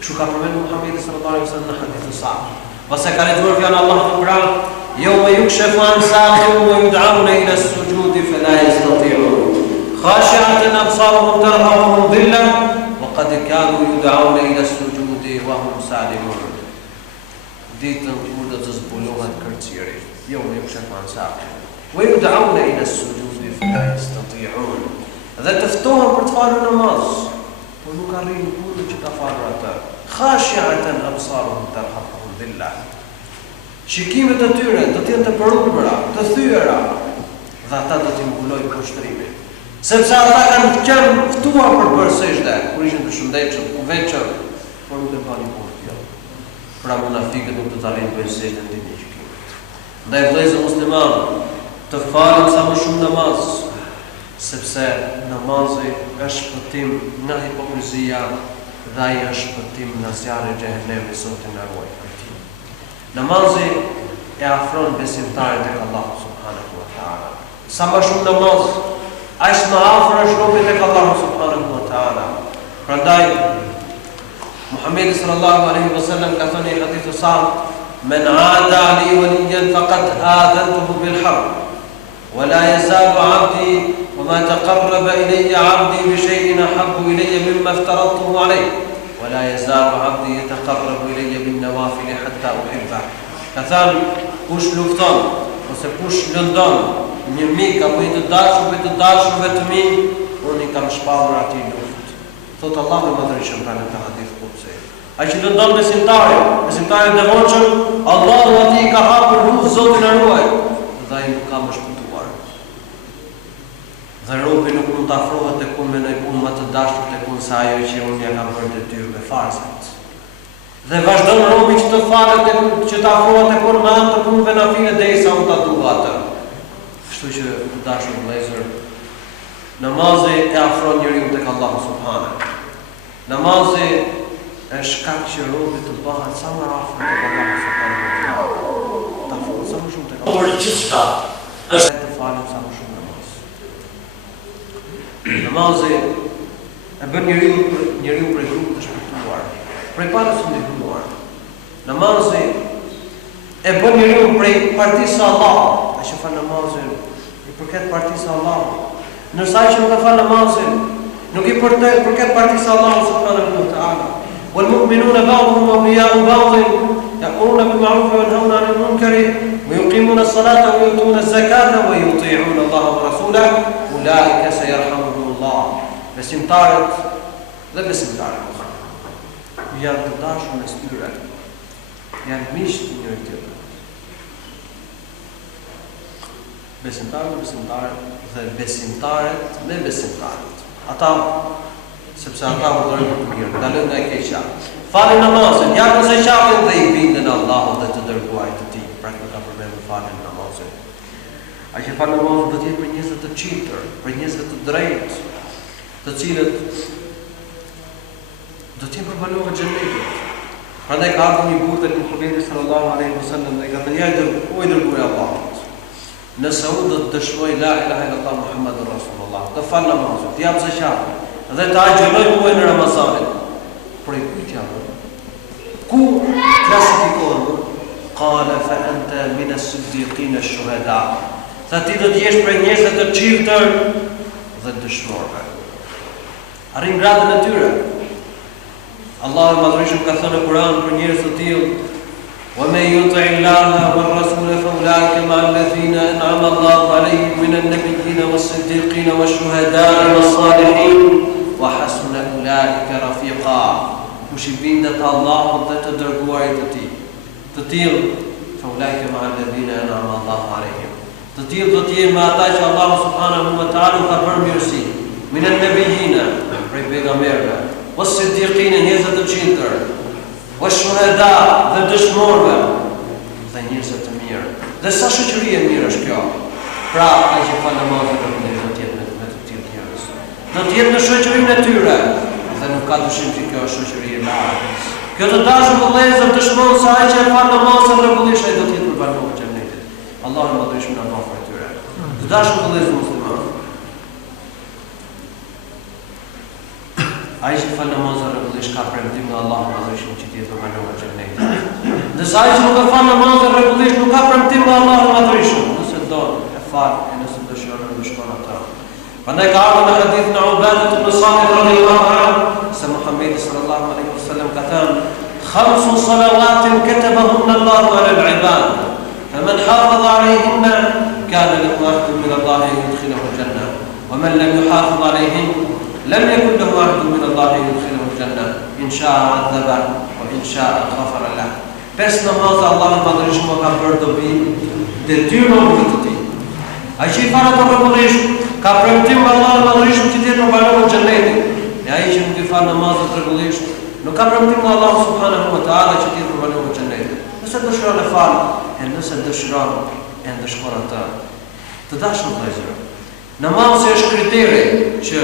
Kështu ka përmendur Muhamedi sallallahu alaihi wasallam në hadith të saktë. Pasi ka lexuar fjalën Allahut në Kur'an: "Yawma yukshafu an saqin wa yud'auna ila as-sujudi fala yastati'un. Khashi'atan absaruhum tarhaquhum dhillah wa qad kanu yud'auna ila as-sujudi wa hum salimun." Ditën kur do të zbulohet kërciri. Yawma yukshafu an saqin wa yud'auna ila as-sujudi fala yastati'un. Dhe të ftohen për të falur namaz, por nuk arrin kurrë që ta falur atë. Khashi'atan absaruhum tarhaquhum dhillah. Shikimet e tyre do të jenë të përulura, të thyera, dhe ata do t'i mbulojnë kushtrimin. Sepse ata kanë qenë ftuar për bërë sejdë, kur ishin të shëndetshëm, u veçën, por nuk e bënin kurrë kjo. Pra munafiqët nuk do të arrijnë të bëjnë sejdë në ditën e gjykimit. Ndaj vëllezër musliman, të falim sa më shumë namaz, sepse namazi është shpëtim nga hipokrizia dhe ai është shpëtim nga zjarri i xhenemit, Zoti na ruaj prej tij. Namazi e afron besimtarin tek Allahu subhanahu wa taala. Sa më shumë namaz, aq më afër është robi tek Allahu subhanahu wa taala. Prandaj Muhamedi sallallahu alaihi wasallam ka thënë në hadith të saktë: "Men 'ada li waliyan faqad adantuhu bil harb." ولا يزال عبدي وما تقرب إلي عبدي بشيء أحب إلي مما افترضته عليه ولا يزال عبدي يتقرب إلي بالنوافل حتى أحبه. Këthan, kush lufton ose kush lëndon një mik apo i të dashurve të mi, unë i kam shpallur atij luftë. Thot Allahu i Madhërisht në këtë hadith kutsi. Ai që lëndon besimtarin e devotshëm, Allahu atij i ka hapur luftë, Zoti na ruaj, dhe ai nuk ka më shpëtuar. Dhe robi nuk mund të afrohet tek unë me në punë më të dashur tek unë se ajo që unë ja kam bërë detyrë me farzat. Dhe vazhdon robi që të falet që të afrohet tek unë me anë të punëve nafile derisa unë ta dua atë. Kështu që të dashur vëllezër, namazi e afron njeriu tek Allahu subhanahu. Namazi është shkak që robi të bëhet sa më afër tek Allahu subhanahu. Ta afrohet sa më shumë tek Allahu. Por gjithçka është të falet sa më shumë. Namazi e bën njeriu prej grupit të shpirtuar, prej parës së ndihmuar. Namazi e bën njeriu prej partisë së Allahut, ai që fal namazin i përket partisë së Allahut. Ndërsa ai që nuk e fal namazin, nuk i përket partisë së Allahut subhanahu wa ta'ala. Wal mu'minuna ba'dhum awliya'u ba'd, ya'muruna bil ma'ruf wa yanhauna 'anil munkari wa yuqimuna as-salata wa yu'tuna az-zakata wa yuti'una Allaha wa rasulahu ulaika sayarhamuhumullah. Besimtarët dhe besimtarët janë të dashur mes tyre, janë miq të njëri tjetrit. Besimtarët dhe besimtarët me besimtarët. Ata, sepse ata urdhërojnë për të mirë, ndalojnë nga e keqja. Falin namazin, japin zakatin dhe i bindën Allahut dhe të dërguarit të tij. Pra këta përmendën falin namazin. Ai që fal namazin do të jetë për njerëz të çitër, për njerëz të drejtë, të cilët do të jenë për banorë të xhenetit. Prandaj ka ardhur një burrë tek Muhamedi sallallahu alaihi wasallam dhe ka thënë: "O i dërguari i Allahut, nëse unë do të dëshmoj la ilaha illallah Muhammadur Rasulullah, të fal namazin, të jap zakatin dhe të agjëroj muajin e Ramazanit, por i kujt jam? Ku klasifikohet? Qala fa anta min as-siddiqin ash-shuhada." Sa ti do të jesh për njerëz të çifter dhe dëshmorë. Arrin gradën e tyre. Allahu madhërisht ka thënë në Kur'an për njerëz të tillë: "Wa man yuti' Allaha wa ar-rasula fa ulaika ma'a alladhina an'ama Allahu 'alayhim min an-nabiyyin was-siddiqin wash-shuhada'i was-salihin wa hasuna ulaika rafiqa." Kush i bindet Allahut dhe të dërguarit të tij, të tillë fa ulaika ma'a alladhina an'ama Allahu 'alayhim. Të tillë do të jenë me ata që Allahu subhanahu wa ta'ala ka bërë mirësi. Min an-nabiyyin, prej pejgamberëve, was-siddiqin, njerëz të çintër, wash-shuhada, dhe dëshmorëve, dhe njerëz të mirë. Dhe sa shoqëri e mirë është kjo. Pra, ai që fal namazin do të jetë me të tillë njerëz. Do të jetë në shoqërinë e tyre, dhe nuk ka dyshim që kjo është shoqëri e lartë. Kjo të dashur vëllezër dëshmon se ai që fal namazin rregullisht ai do të jetë për banorë të xhenetit. Allahu më dëshmon na bëj për tyre. Të dashur vëllezër muslimanë, ai që fal namazin rregullisht ka premtim nga Allahu madhërisht që të jetë për banorë të xhenetit. Ndërsa ai që nuk e fal namazin rregullisht nuk ka premtim nga Allahu madhërisht. Nëse do e fal e nëse dëshiron të shkon atë. Prandaj ka ardhur në hadith në Ubadah ibn Samit radhiyallahu anhu se Muhamedi sallallahu alaihi wasallam ka thënë: "Khamsu salawatin katabahunna Allahu 'ala al-'ibad, faman hafaza 'alayhinna kana lahu ahdun min Allah yudkhiluhu al-jannah, wa man lam yuhafiz 'alayhin lam yakun lahu ahdun min Allah yudkhiluhu al-jannah, in sha'a 'adhaba wa in sha'a ghafara lahu." Pesë namazë Allahu madhërisht ka bërë dobi detyrë në të tij. Ai që i fal ato rregullisht ka premtim nga Allahu madhërisht që të jetë në banorë të xhenetit. E ai që nuk i fal namazet rregullisht nuk ka premtim nga Allahu subhanahu wa ta'ala që të jetë në banorë të xhenetit. Nëse dëshiron e fal, e nëse dëshiron e ndeshkon atë. Të dashur vëllezër, namazi është kriteri që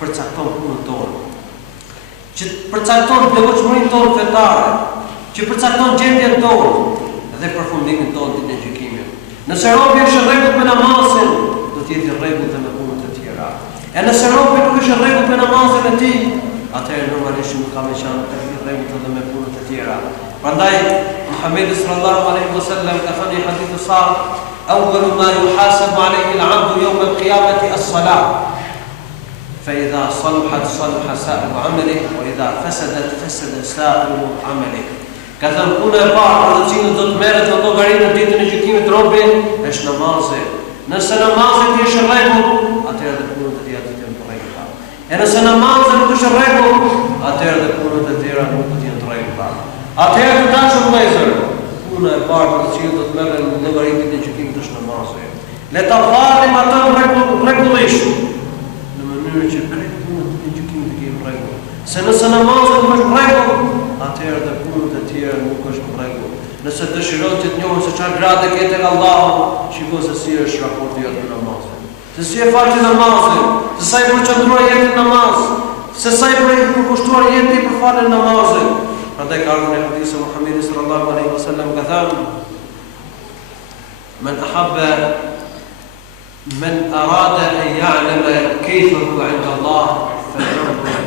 përcakton punën tonë, që përcakton devotshmërinë tonë fetare, që përcakton gjendjen tonë dhe përfundimin tonë ditën e gjykimit. Nëse robi është në rregull me namazin, do të jetë i rregullt me punët e tjera. E nëse robi nuk është në rregull me namazin e tij, atëherë normalisht nuk ka më qenë i rregullt edhe me punët e tjera. Prandaj Muhamedi sallallahu alaihi wasallam ka thënë në hadith të saktë: "Awwalu ma yuhasabu alayhi al-'abdu yawm al-qiyamati as-salah. فإذا صلحت صلح سائر عمله وإذا فسدت فسد سائر عمله." Ka thënë puna e parë për të cilën do të merret në llogarinë në ditën e gjykimit robi është namazi. Nëse namazi është në rregull, atëherë dhe punët e tjera do të jenë të rregullta. E nëse namazi nuk është në rregull, atëherë dhe punët e tjera nuk do të jenë të rregullta. Atëherë të dashur vëllezër, puna e parë për të cilën do të merret në llogarinë e ditën e gjykimit është namazi. Le ta falim atë rregullisht, në mënyrë që krejt punët e gjykimit të kemi rregull. Se nëse namazi nuk është rregull, atëherë dhe punët e tjera nuk është në rregull. Nëse dëshiron që të njohën se çfarë grade ke tek Allahu, shiko se si është raporti jot me namazin. Se si e falti namazin, se sa i përqendruar jeti në namaz, se sa i përkushtuar jeti për faljen e namazit. Prandaj ka ardhur në hadith e Muhamedit sallallahu alaihi wasallam ka thënë: من أراد أن يعلم كيف هو عند الله فلينظر.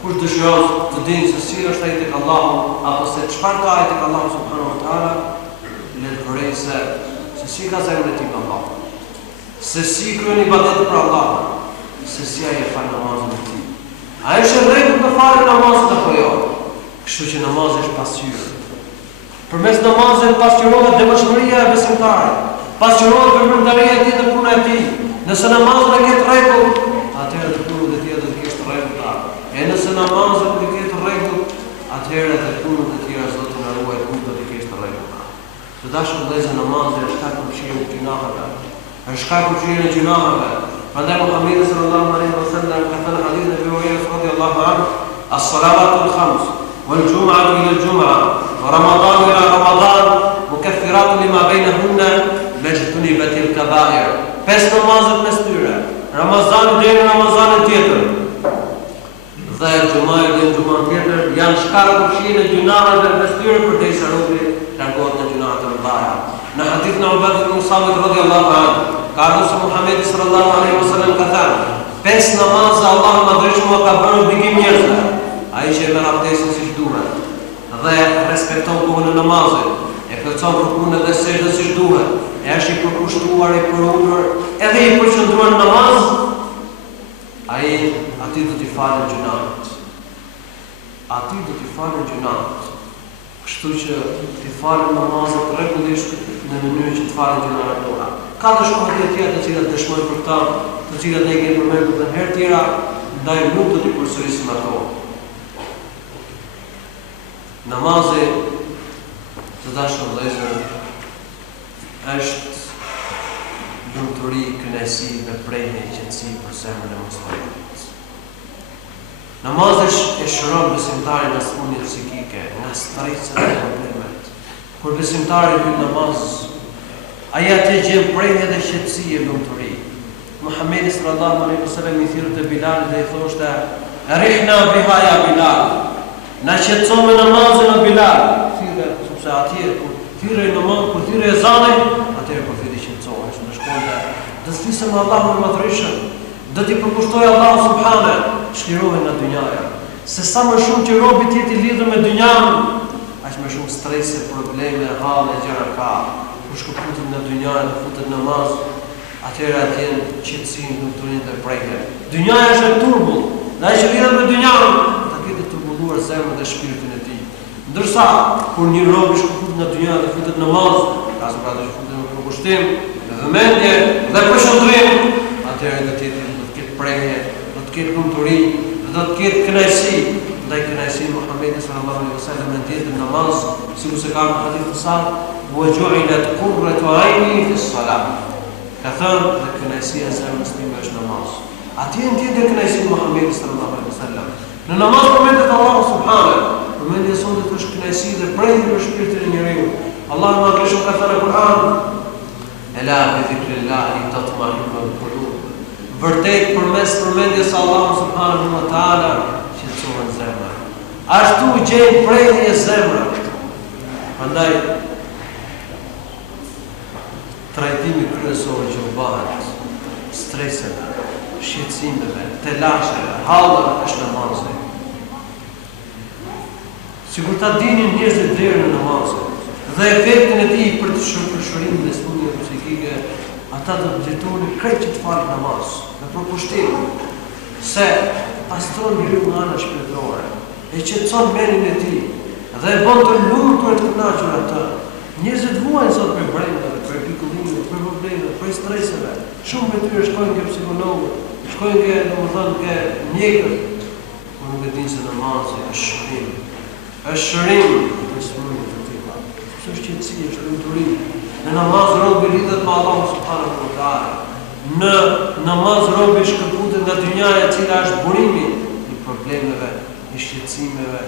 Kush dëshiron të dinë se si është ai tek Allahu apo se çfarë ka ai tek Allahu subhanahu wa taala, le të vërejë se si ka zemrën e tij me Allah, se si kryen ibadet për Allah, se si ai e fal namazin e tij. A është e rregull të falë namazin apo jo? Kështu që namazi është pasqyrë. Përmes namazit pasqyrohet devotshmëria e besimtarit, pasqyrohet veprimtaria e tij dhe puna e tij. Nëse namazi nuk ka rregull, atëherë të punët e tjera do të kesh rregull. E nëse namazi nuk ka rregull, atëherë të punët e tjera Zoti na ruaj nuk do të kesh rregull. Të dashur vëllezër, namazi është shkak përfshirje e gjunaheve. Është shkak përfshirje e gjunaheve. Prandaj Muhamedi sallallahu alaihi wasallam ka thënë hadithin e Abu Hurairah radhiyallahu anhu: "As-salawatu al-khams wal-jum'atu ila al-jum'ah ورمضان إلى رمضان مكفرات لما بينهن مجتنبت الكبائر." Pesë namazet mes tyre, Ramazani deri në Ramazanin tjetër, dhe Xhumaja dhe Xhuman tjetër janë shkak përfshirje e gjunaheve mes tyre përderisa robi largohet nga gjunahet e mëdha. Në hadithin e Ubadh ibn Samit radhiyallahu anhu, ka ardhur se Muhamedi sallallahu alaihi wasallam ka thënë: "Pesë namazë Allahu madhërisht ka bërë obligim njerëzve, ai që merr abdestin siç duhet dhe respekton kohën e namazit, e plotson rukun dhe sejdën siç duhet, e është i përkushtuar, i përulur, edhe i përqendruar në namaz, atij do t'i falen gjunat. Atij do t'i falen gjunat. Kështu që t'i falen namazet rregullisht në mënyrë që të falen gjunat tona. Ka të shkollë të tjera të cilat dëshmojnë për ta, të cilat ne kemi përmendur edhe herë tjera, ndaj nuk do t'i përsërisim ato. Namazi, të dashur vëllezër, është lumturi, kënaqësi dhe premje e qetësi për zemrën e muslimanit. Namazi e shëron besimtarin nga smundjet psikike, nga streset dhe problemet. Kur besimtari hyn namaz, ai atë gjen premje dhe qetësi e lumturi. Muhamedi sallallahu alaihi wasallam i thirrte Bilal dhe i thoshte: "Rihna biha ya Bilal." Na qetëson me namazin e Bilal, thirrë, sepse atje kur thirrë namaz, kur thirrë ezanin, atëherë kur filloi qetësohesh, në shkollë, do të flisë me Allahun e Madhërisht, do t'i përkushtoj Allahu subhanahu, shlirohen nga dynjaja. Se sa më shumë që robi të jetë i lidhur me dynjan, aq më shumë strese, probleme, halle, gjëra ka. Kur shkëputet nga dynjaja dhe futet në namaz, atëherë atje qetësinë, lumturinë dhe prejkjen. Dynjaja është e turbull, dhe ai që lidhet me dynjan, zemrën dhe shpirtin e tij. Ndërsa kur një rob shkëput nga dynja dhe futet në namaz, ka pra të futet në përkushtim, në vëmendje dhe përshëndrim, atëherë do të ketë premje, do të ketë lumturi, do të ketë kënaqësi, ndaj kënaqësisë Muhamedit sallallahu alaihi wasallam në ditën e namaz, sikur se ka në hadith të saktë: "Wa ju'ilat qurratu 'ayni fi s-salah." Ka thënë dhe kënaqësia e zemrës time është namaz. Atje ndjen kënaqësia e Muhamedit sallallahu alaihi wasallam. Në namaz përmendet Allahu subhanahu, përmendja e Zotit është kënaqësi dhe premje për shpirtin e njeriu. Allahu ma ka thënë në Kur'an: "Ela bi dhikrillahi tatma'innul qulub." Vërtet përmes përmendjes së Allahut subhanahu wa taala qetësohen zemrat. Ashtu gjen premje e zemrës. Prandaj trajtimi kryesor që bëhet streseve, shqetësimeve, telasheve, hallave është namazi. Sigur ta dinin njerëzit deri në namaz dhe efektin e tij për të shërimin e smundjeve psikike, ata do të jetonin krejt që të falin namaz, me përkushtim, se pastron njeriu nga ana shpirtërore, e qetëson mendjen e tij dhe e bën të lumtur të kënaqur atë. Njerëzit vuajnë sot për brendave, për pikullime, për probleme, për streseve. Shumë me tyre shkojnë ke psikologë, shkojnë ke, domethënë, ke mjekët, por nuk e dinë se namazi është shërim. Është shërim për smundjet e tilla. Është qetësi, është lumturi. Në namaz robi lidhet me Allahun subhanahu wa taala. Në namaz robi shkëputet nga dynjaja e cila është burimi i problemeve, i shqetësimeve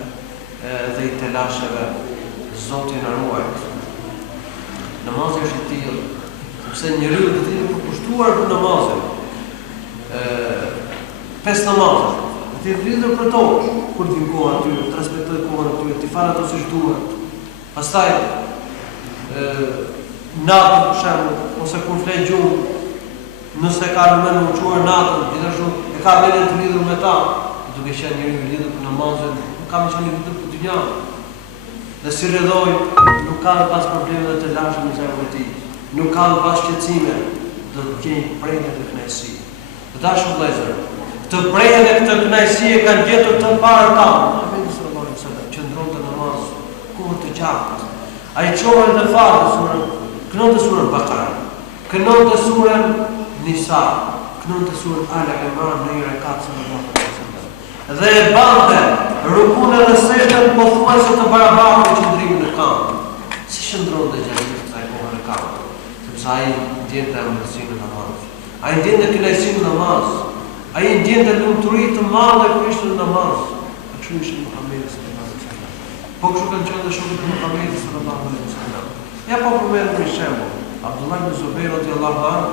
dhe i telasheve. Zoti na ruaj. Namazi është i tillë, sepse njeriu do të jetë i përkushtuar për namazin. 5 namazet. Ti lidhur për to, kur të vijë aty, të respektoj kohën aty, ti fal ato siç duhet. Pastaj natën për shembull, ose kur flet gjuhë, nëse ka rënë në uquar natën, gjithashtu e ka vënë të lidhur me ta, duke qenë njeriu i lidhur për namazin, nuk ka më qenë lidhur për dynjan. Dhe si rrëdoj, nuk ka pas probleme të lashëm në zemrën e tij. Nuk ka pas shqetësime, do të gjejë prejnë të kënaqësi. Të dashur vëllezër, këtë prejnë dhe këtë kënaqësi e kanë gjetur të parë ta. Muhamedi sallallahu alaihi wasallam qëndronte në namaz kohë të gjatë. Ai çoi të falë surën, kënonte surën Bakara, kënonte surën Nisa, kënonte surën Al-Imran në një rekat sallallahu alaihi wasallam. Dhe e bante rukun edhe sejdën pothuajse të barabartë me qëndrimin në këmbë. Si qëndronte gjatë kësaj kohe në këmbë, sepse ai ndjente amërsinë në namaz. Ai ndjente kënaqësinë në namaz. Ai ndjente lumturi të madhe kur ishte në namaz. Kështu ishte Muhamedi sallallahu alaihi wasallam. Po kështu kanë qenë dhe shokët e Muhamedit sallallahu alaihi wasallam. Ja po përmend për shembull, Abdullah ibn Zubair radhiyallahu anhu,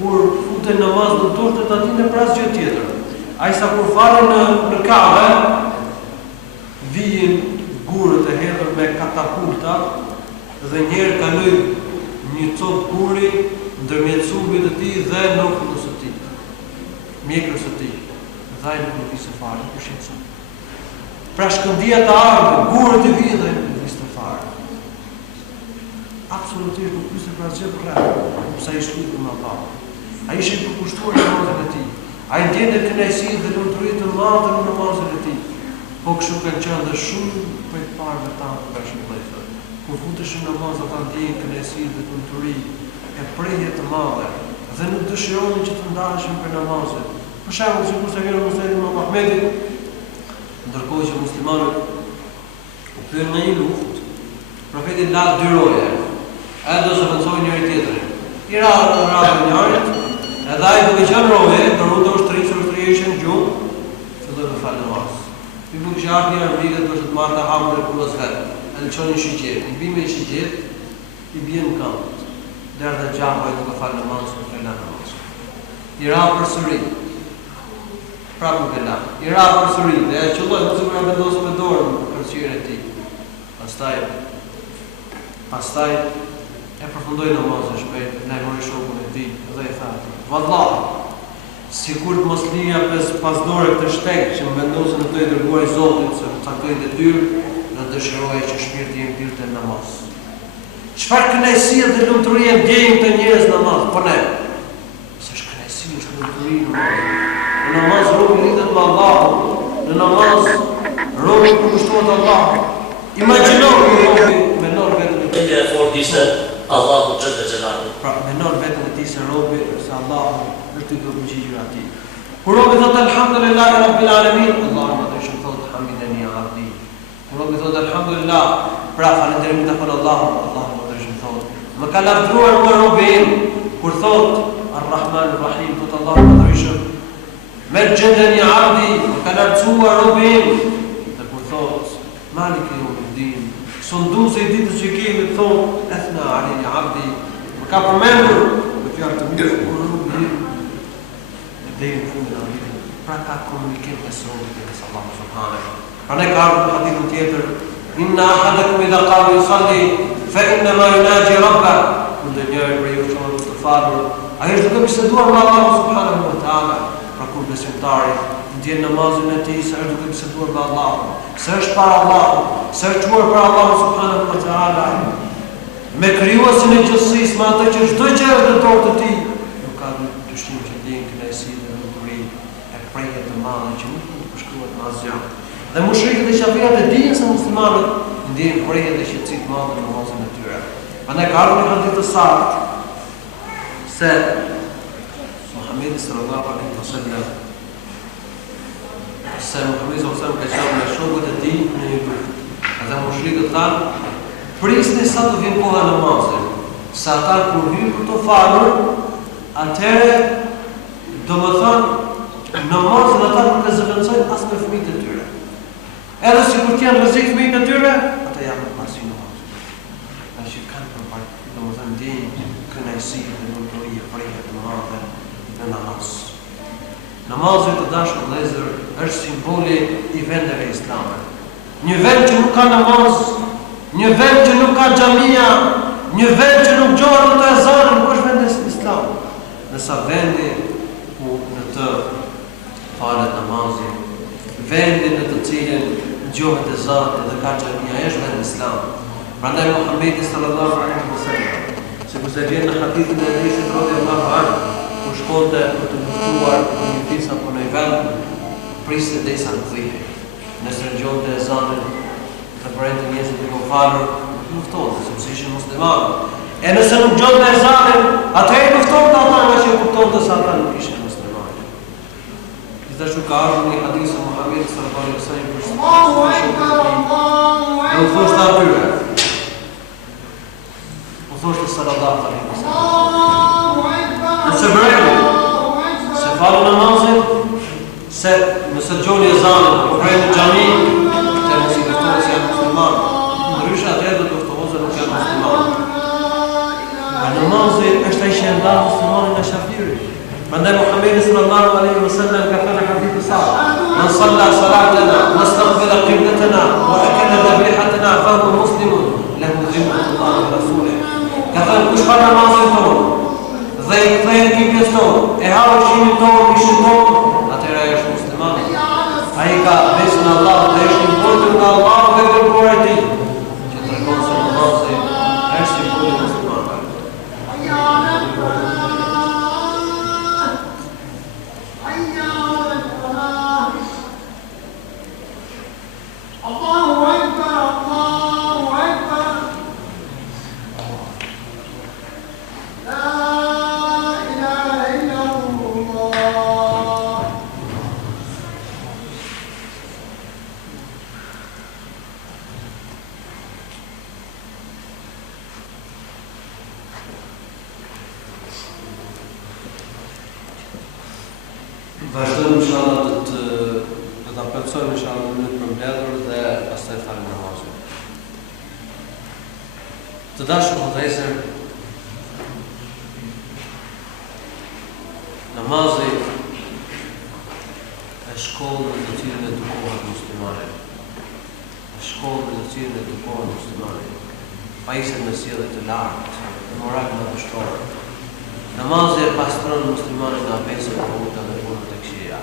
kur futej në namaz do durte ta dinte për asgjë tjetër. Ai sa kur falën në Kabe, vijin gurët e hedhur me katapulta dhe njëherë kaloi një cop guri ndërmjet subit të tij dhe nokës së tij. Mjekrës së tij. Dhe ai nuk viste fare, u shqetësoi. Pra shkëndija të ardhur, gurët e vijnë dhe nuk viste fare. Absolutisht nuk viste për asgjë për rreth, sepse ai ishte lidhur me Allahun. Ai ishte i përkushtuar në namazin e tij. Ai ndjente kënaqësi dhe lumturi të madhe në namazin e tij. Po kështu kanë qenë dhe shumë prej parëve tanë të bashkë vëllezër. Kur futeshin në namaz ata ndjenin kënaqësi dhe lumturi e prejje të madhe dhe nuk dëshironin që të ndaheshin për namazin. Për shembull, sikur se vjen Musa ibn Ahmedit, ndërkohë që muslimanët u pyenë në një luftë, profeti la 2 roje, edhe do zëvendësojnë njëri tjetrin. I radhën njërit, edhe ai duke qenë roje, ndërrudo ushtrisë ishin gjumë, filloi të falë namaz. I nuk qartë një armikët për të marrë të hamur e kulës vetë, e në qonin shigjet, i bime i shigjet, i bje në këmbët, dherë dhe gjahoj duke falë namaz, nuk e la namaz. I ra për sëri, prapë nuk e la, i ra për sëri, dhe e qëlloj, më sigur e vendosë me dorën për qire e ti. Pastaj, e përfundoj namazë shpejt, lajmëri shokun e ti, dhe i tha ati, vallah, si kur të mos lija pas dore këtë shtek që më vendosë në të i dërguar i Zotit, se më cakoj të dyrë, në dëshiroje që shpirti im dirë të namaz. Çfarë kënaqësie dhe lumturie ndjejnë të njerëz në namaz, po ne. Se është kënaqësi, është lumturi në namaz. Në namaz robi lidhet me Allahun, në namaz robi përkushtohet Allahut. Imagjino robi me nën vetën e tij e fortë ishte Allahu xhalla xhelalu. Pra me nën vetën e tij se robi, se Allahu është i përgjigjur atij. Kur robi thotë alhamdulillahi rabbil alamin, Allahu më dëshon thotë hamidani ya abdi. Kur robi thotë alhamdulillah, pra falënderim të për Allahun, Allahu më dëshon thotë. Më ka lavdruar mua robi im, kur thotë Ar-Rahman Ar-Rahim, thotë Allahu më dëshon. Merjadani abdi, më ka lavdruar robi im, dhe kur thotë Maliki yawmiddin, sonduesi i ditës që kemi thonë ethna alayhi abdi, më ka përmendur me fjalë të mirë kur robi im dhe në fundin e ditës, pra ka komunikim me robit e Allahu subhanahu. Pra ne ka ardhur në hadithun tjetër, inna ahadakum idha qama yusalli fa inna ma yunaji rabbah, kur njëri prej jush të falur, ai është duke biseduar me Allahu subhanahu wa taala. Pra kur besimtari ndjen namazin e tij, se është duke biseduar me Allahun, se është para Allahut, se është quar për Allahu subhanahu wa taala, me krijuesin e gjithësisë, me atë që çdo gjë është në dorë të tij, nuk ka dyshim që ndjen kënaqësi dhe lumturi e prejje të madhe që nuk mund të përshkruhet me asgjë. Dhe mushrikët e Shafiat e dinë se muslimanët ndjejnë prejje dhe qetësi të madhe në namazin e tyre. Prandaj ka ardhur një hadith të saktë se Muhamedi sallallahu alaihi wasallam ka qenë me shokët e tij në një luftë. Ata mushrikët thanë, prisni sa të vjen koha namazit. Sa ata kur hyn për të falur, atëherë domethënë namazin ata nuk e zëvendësojnë as me fëmijët e tyre. Edhe sikur të janë rrezik fëmijët e tyre, ata janë në pasi namazit. Tash kanë për domethënë ndjenjë kënaqësi dhe lumturi e prihet të madhe në namaz. Namazi të dashur vëllezër është simboli i vendeve islame. Një vend që nuk ka namaz, një vend që nuk ka xhamia, një vend që nuk gjohet të ezanin, nuk është vend islam. Nësa vendi ku në të falet namazi, vendi në të cilin gjohet ezani dhe ka xhamia është vend islam. Prandaj Muhamedi sallallahu alaihi wasallam, sikur se vjen në hadithin e Aishës radhiyallahu anha, ku shkonte për të luftuar në një fis apo në një vend, priste derisa të kthehej. Nëse ngjonte ezanin, të përrejtë njerëzit të falur, luftonte sepse ishin muslimanë. E nëse nuk ngjonte ezanin, atëherë luftonte ata nga që kuptonte se ata nuk ishin muslimanë. Gjithashtu ka ardhur një hadith se Muhamedi sallallahu alaihi wasallam u thoshte atyre, u thoshte sallallahu alaihi wasallam, nëse vrejnë, se falë namazin, se nëse gjoni ezanin, po vrejnë në xhami, të mos i kërtojnë se janë muslimanë, ndryshe atëherë do të kërtojnë se nuk janë muslimanë. A namazi është ai që e ndan muslimanin nga shafiri. Prandaj Muhamedi sallallahu alaihi wasallam ka thënë hadith i saktë: "Man salla salatana, wastaqbala qiblatana, wa akala dhabihatana, fa huwa muslimun, lahu dhimmatullah wa rasulih." Ka thënë kush fa namazin tonë dhe i kthehet kiblës tonë, e ha ushqimin tonë, pishin tonë, atëherë ai është musliman. Ai ka besën në Allah dhe është i vërtetë nga Allah dhe dërguari i tij, që tregon se namazi është simboli i muslimanëve. Vazhdojmë inshallah të ta plotësojmë inshallah në mënyrë të përmbledhur dhe pastaj falim namazin. Të dashur vëllezër, namazi është shkollë në të cilën edukohet muslimani. Është shkollë në të cilën edukohet muslimani. Pajisën me sjellje të lartë, moral madhështor. Namazi e pastron muslimanin nga pesë të vogla dhe punët e këqija.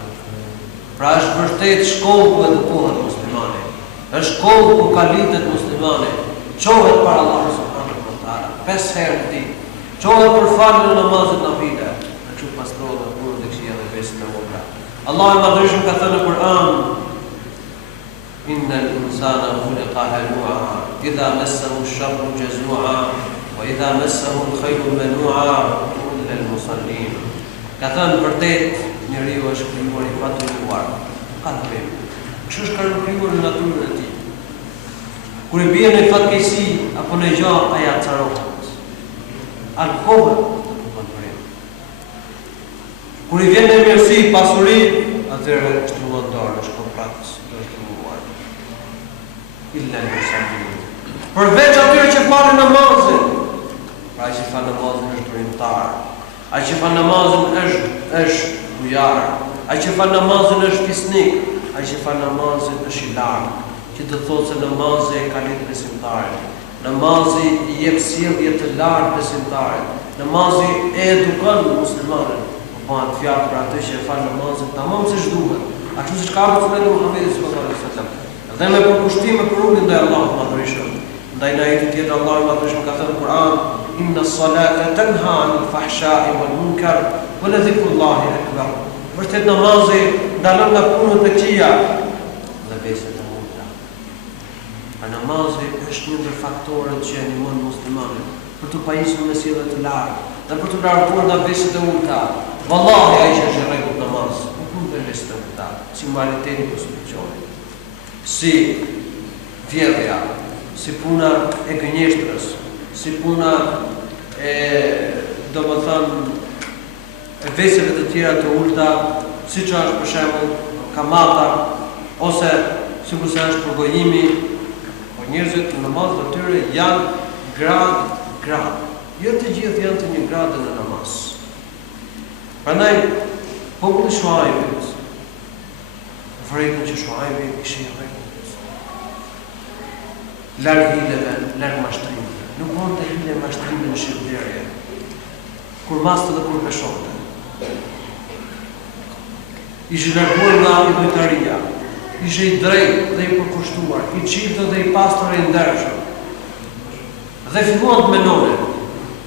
Pra është vërtet shkollë ku edukohet muslimani. Është shkollë ku kalitet muslimani. Qohet para Allahut subhanahu wa taala 5 herë në ditë. Qohet për faljen e namazit nafile. Kështu pastrohet nga punët e këqija dhe pesë të vogla. Allahu i Madhërisht ka thënë në Kur'an: "Innal insana khuliqa halu'a, idha massahu ash-sharru jazua, wa idha massahu al-khayru manu'a." Ka thënë vërtet njeriu është krijuar i paturimuar, ka veprim. Kështu është krijuar në natyrën e tij. Kur i bie në fatkeqësi apo në gjë, ai acarohet. Alkohol do të bëjë. Kur i vjen në mirësi, pasuri, atëherë është vullnetar, është kontrakt, është krijuar. Illa al-musallin. Përveç atyre që falën namazin, pra ai që fal namazin është durimtar. Ai që fa namazin është bujar, ai që fa namazin është fisnik, ai që fa namazin është i lartë, që të thotë se namazi e ka lidhje besimtarit. Namazi i jep sjellje të lartë besimtarit. Namazi e edukon muslimanin. Po bëhet fjalë për atë që e fa namazin tamam siç duhet. Ashtu siç ka thënë Sunneti Muhamedit sallallahu alaihi wasallam. Dhe me përkushtim e rrugën ndaj Allahut madhërisht. Ndaj ajetit tjetër Allahu madhërisht ka thënë në Kur'an: "Inna as-salata tanha 'anil fahsha'i wal munkar wa la dhikrullahi akbar." Vërtet namazi ndalon nga punët e këqija dhe veset e mundta. Namazi është një ndër faktorët që ndihmon muslimanin për të pajisur me sjellje të lartë dhe për të larguar nga veset e mundta. Wallahi ai që është rregull namaz, nuk mund të veset e mundta, si moraliteti i konstitucionit, si vjedhja, si puna e gënjeshtrës, si puna e domethënë e veseve të tjera të ulta, siç është për shembull kamata ose sikur se është përgojimi, po njerëzit në namaz të tyre janë grad. Jo të gjithë janë të një grade në namaz. Prandaj populli Shuaibit, vërejtën që Shuaibi ishte i rregullt. Larg hileve, larg mashtrimeve. Nuk mund të hile mashtrime në shqiptarje. Kur maste dhe kur peshonte. Ishte larguar nga idhujtaria. Ishte i drejtë dhe i përkushtuar, i çiftë dhe i pastër e i ndershëm. Dhe filluan të mendojnë,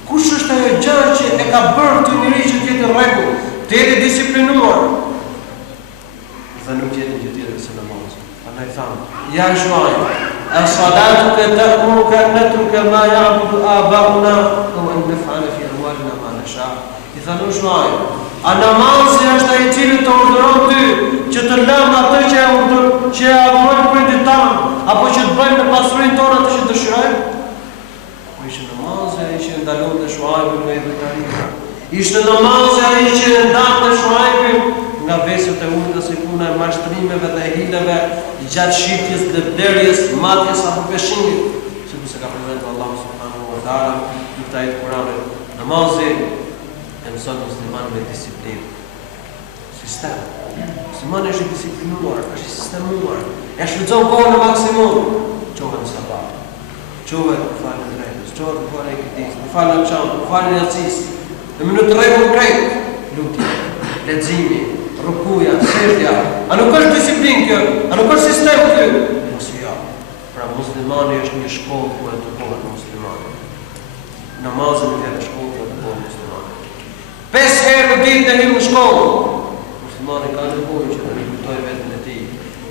kush është ajo gjë që e ka bërë këtë njeri që të jetë në rregull, të jetë disiplinuar? Dhe nuk jetë gjë tjetër se namazi. Prandaj thanë, ja Shuaib, as-salatu ta'muruka an natruka ma ya'budu aba'una wa an naf'ala fi amwalina ma nasha. I thanë Shuaib, a namazi është ai i cili të urdhëron ty që të lëmë atë që e adhurojnë prindit tanë, apo që të bëjmë në pasurinë tonë atë që dëshirojmë? Po ishte namazi ai që ndalonte Shuaibin nga idhujtaria. Ishte namazi ai që ndante Shuaibin nga veset e ulta si puna e mashtrimeve dhe hileve, gjatë shitjes dhe blerjes, matjes apo peshimit, sikur se ka përmendur Allahu subhanahu wa taala në ajetin e Kuranit. Namazi e mëson muslimanin me disiplinë. Sistem. Muslimani është i disiplinuar, është i sistemuar, e shfrytëzon kohën në maksimum. Çohet në sabat, çohet në falën e drejtës, çohet në falën e këtij, në falën e çamit, në falën e yatsis, në minutë rregull krejt, lutje, leximi, rukuja, sejdja. A nuk është disiplinë kjo? A nuk është sistem kjo? Mos jo. Pra muslimani është një shkollë ku edukohet muslimani. Namazi nuk është shkollë ku edukohet muslimani. 5 herë në ditë të hyn në shkollë. Muslimani ka nevojë që të rikujtojë veten e tij,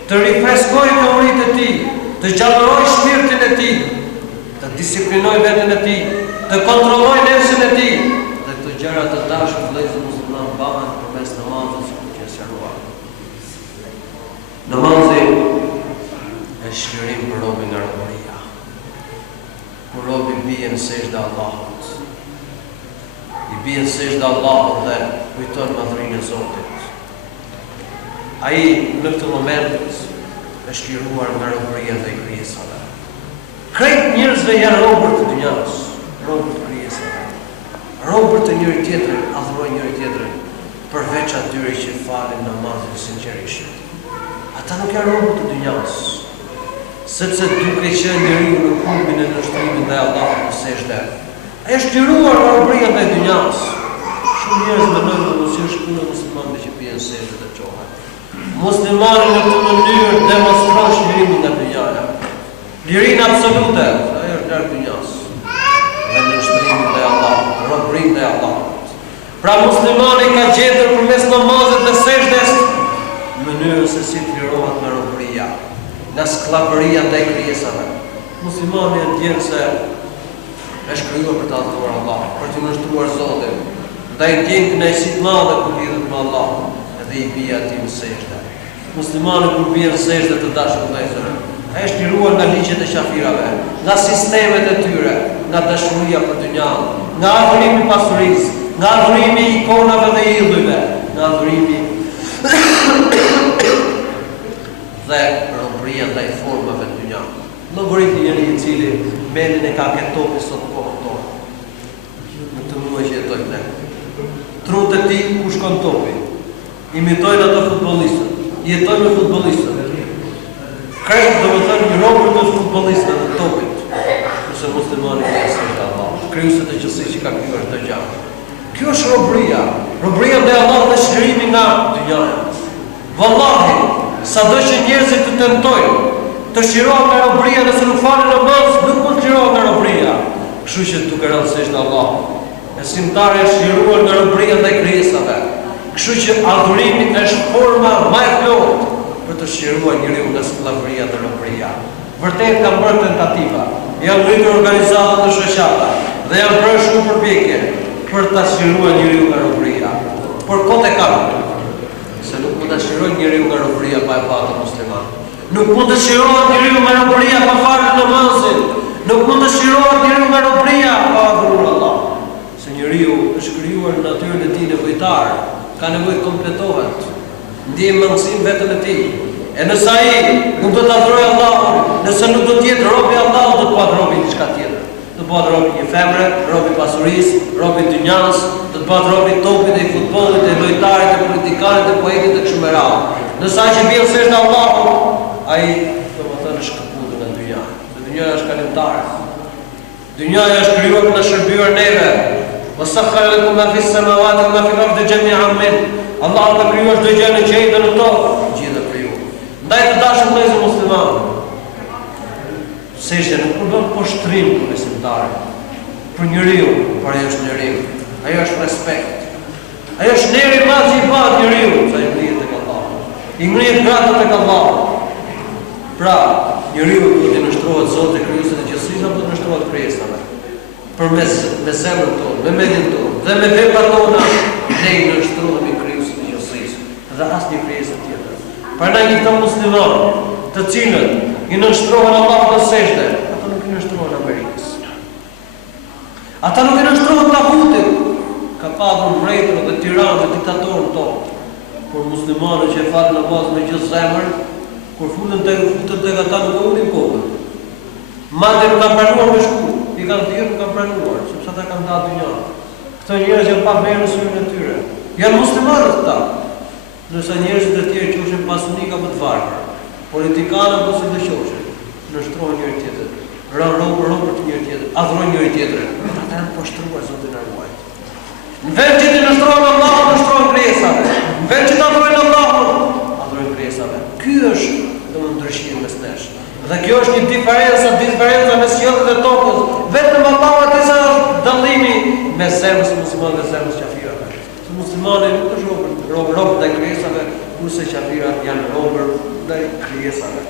të rifreskojë memoritë e tij, të gjallërojë shpirtin e tij, të disiplinojë veten e tij, të kontrollojë nefsin e tij. Dhe këto gjëra të dashur vëllezër musliman bëhen përmes namazit. Namazi është shlirim për robin nga robëria. Kur robi bie në sejdë Allahut, i bie në sejdë Allahut dhe kujton madhrinë e Zotit. Ai në këtë moment është liruar nga robëria dhe krijesave. Krejt njerëzve janë robër të dunjas, robër të krijesave. Robër të njëri tjetrit, adhurojnë njëri tjetrin, përveç atyre që falin namazin sinqerisht. Ata nuk janë robër të dunjas, sepse duke qenë njeriu në kulmin e nështrimit ndaj Allahut në sejdë, ai është liruar nga robëria ndaj dunjas. Shumë njerëz mendojnë se mos është puna muslimanëve që bien sejdë dhe çohen. Muslimani në këtë mënyrë demonstron lirimin nga dunjaja. Lirinë absolute, ajo është larg dunjas. Dhe nështrimi ndaj Allahut, robëria ndaj Allahut. Pra muslimani ka gjetur përmes namazit dhe sejdës mënyrën se si të lirohet nga robëria, nga skllavëria ndaj krijesave. Muslimani e ndjen se është krijuar për të adhuruar Allahun, për të nështruar Zotin, ndaj ndjen kënaqësi të madhe kur lidhet me Allahun, dhe i bie atij në sejdë. Muslimani kur bie në sejdë të dashur vëllezër, ai është liruar nga ligjet e qafirave, nga sistemet e tyre, nga dashuria për dynjan, nga adhurimi i pasurisë, nga adhurimi i ikonave dhe idhujve, nga adhurimi dhe robëria ndaj formave të dynjan. Llogarit njëri i cili mendin e ka këtë topi sot kohën tonë. Në të muaj që jetojmë ne. Trut e tij ku shkon topi. Imitojnë ato futbollistët. Jetojnë me futbollistët. Krejt domethënë një robër të futbollistëve të topit. Kurse muslimani ka sërish Allah. Krijuesit të gjithësisë që ka krijuar çdo gjë. Kjo është robëria. Robëria ndaj Allahut dhe shërimi nga dynjaja. Vallahi, sado që njerëzit të tentojnë të shirohen nga robëria nëse nuk falen namaz, nuk mund të shirohen nga robëria. Kështu që duke rënë sejdë Allahut, besimtari është shiruar nga robëria ndaj krijesave. Kështu që adhurimi është forma më e plotë për të shiruar njeriu nga skllavëria dhe robëria. Vërtet kanë bërë tentativa, janë rritur organizata të shoqata dhe janë bërë shumë përpjekje për ta shiruar njeriu nga robëria. Por kote kanë, se nuk mund ta shirojë njeriu nga robëria pa e patur musliman. Nuk mund të shirohet njeriu me robëria pa falur namazin. Nuk mund të shirohet njeriu me robëria pa adhuruar Allah. Se njeriu është krijuar në natyrën e tij nevojtar, ka nevojë të kompletohet. Ndjej mangësinë vetën e tij. E nëse ai nuk do të adhurojë Allahun, nëse nuk do të jetë rob i Allahut, do të bëhet rob i diçka tjetër. Do të bëhet rob i një femre, rob i pasurisë, rob i dynjas, do të bëhet rob i topit, e futbollit, e lojtarit, e politikanit, e poetit e kështu me radhë. Nëse ai që bie së Allahut, ai domethënë është kaputur nga dynja. Se dynja është kalimtare. Dynja është krijuar për të shërbyer neve. وَسَخَّرَ لَكُم مَا فِي السَّمَاوَاتِ وَمَا فِي الْأَرْضِ جَمِيعًا مِنْهُ. Allahu ka krijuar çdo gjë në qiell dhe në tokë, gjithë krijuar. Ndaj të dashur vëllezër muslimanë, sejdja nuk përbën poshtrim për besimtarin, për njeriu, por ajo është njeriu, ajo është respekt. Ajo është neri i madh që i bëhet njeriu, sa i ngrihet tek Allahu. I ngrihet gratë tek Allahu. Pra, njeriu duhet të nështrohet Zotit krijuesi të gjithësisë, apo të nështrohet krijesave. Përmes me zemrën tonë, me mendjen tonë dhe me veprat tona, ne i nështrohemi krijuesit të gjithësisë dhe asnjë krijesë tjetër. Prandaj këto muslimanë, të cilët i nështrohen Allahut në sejdë, ata nuk i nështrohen Amerikës. Ata nuk i nështrohen tagutit. Ka pasur mbretër dhe tiranë dhe diktatorë në tokë. Por muslimanët që e falën namaz me gjithë zemrën, kur futën tek ata nuk u ulin kokën. Madje nuk kanë pranuar me shku, i kanë thirrur, nuk kanë pranuar, sepse ata kanë dalë dynjë. Këto njerëz janë pa vlerë në syrin e tyre. Janë muslimanë këta. Ndërsa njerëzit e tjerë qofshin pasunik apo të varfër, politikanë apo si të qofshin, nështrohen njëri tjetrin, rën robër të njëri tjetrit, adhurojnë njëri tjetrin. Ata janë poshtruar Zotin e ruaj. Në vend që të nështrohen Allahun, nështrohen krijesave. Në vend që të adhurojnë Allahun, adhurojnë krijesave. Ky është domosdoshmë ndryshimi mes nesh. Dhe kjo është një diferenca mes qiellit dhe tokës. Vetëm Allahu atë sa është dallimi mes zemrës muslimane dhe zemrës kafirave. Se muslimani nuk është rob ndaj krijesave, kurse kafirat janë robër ndaj krijesave.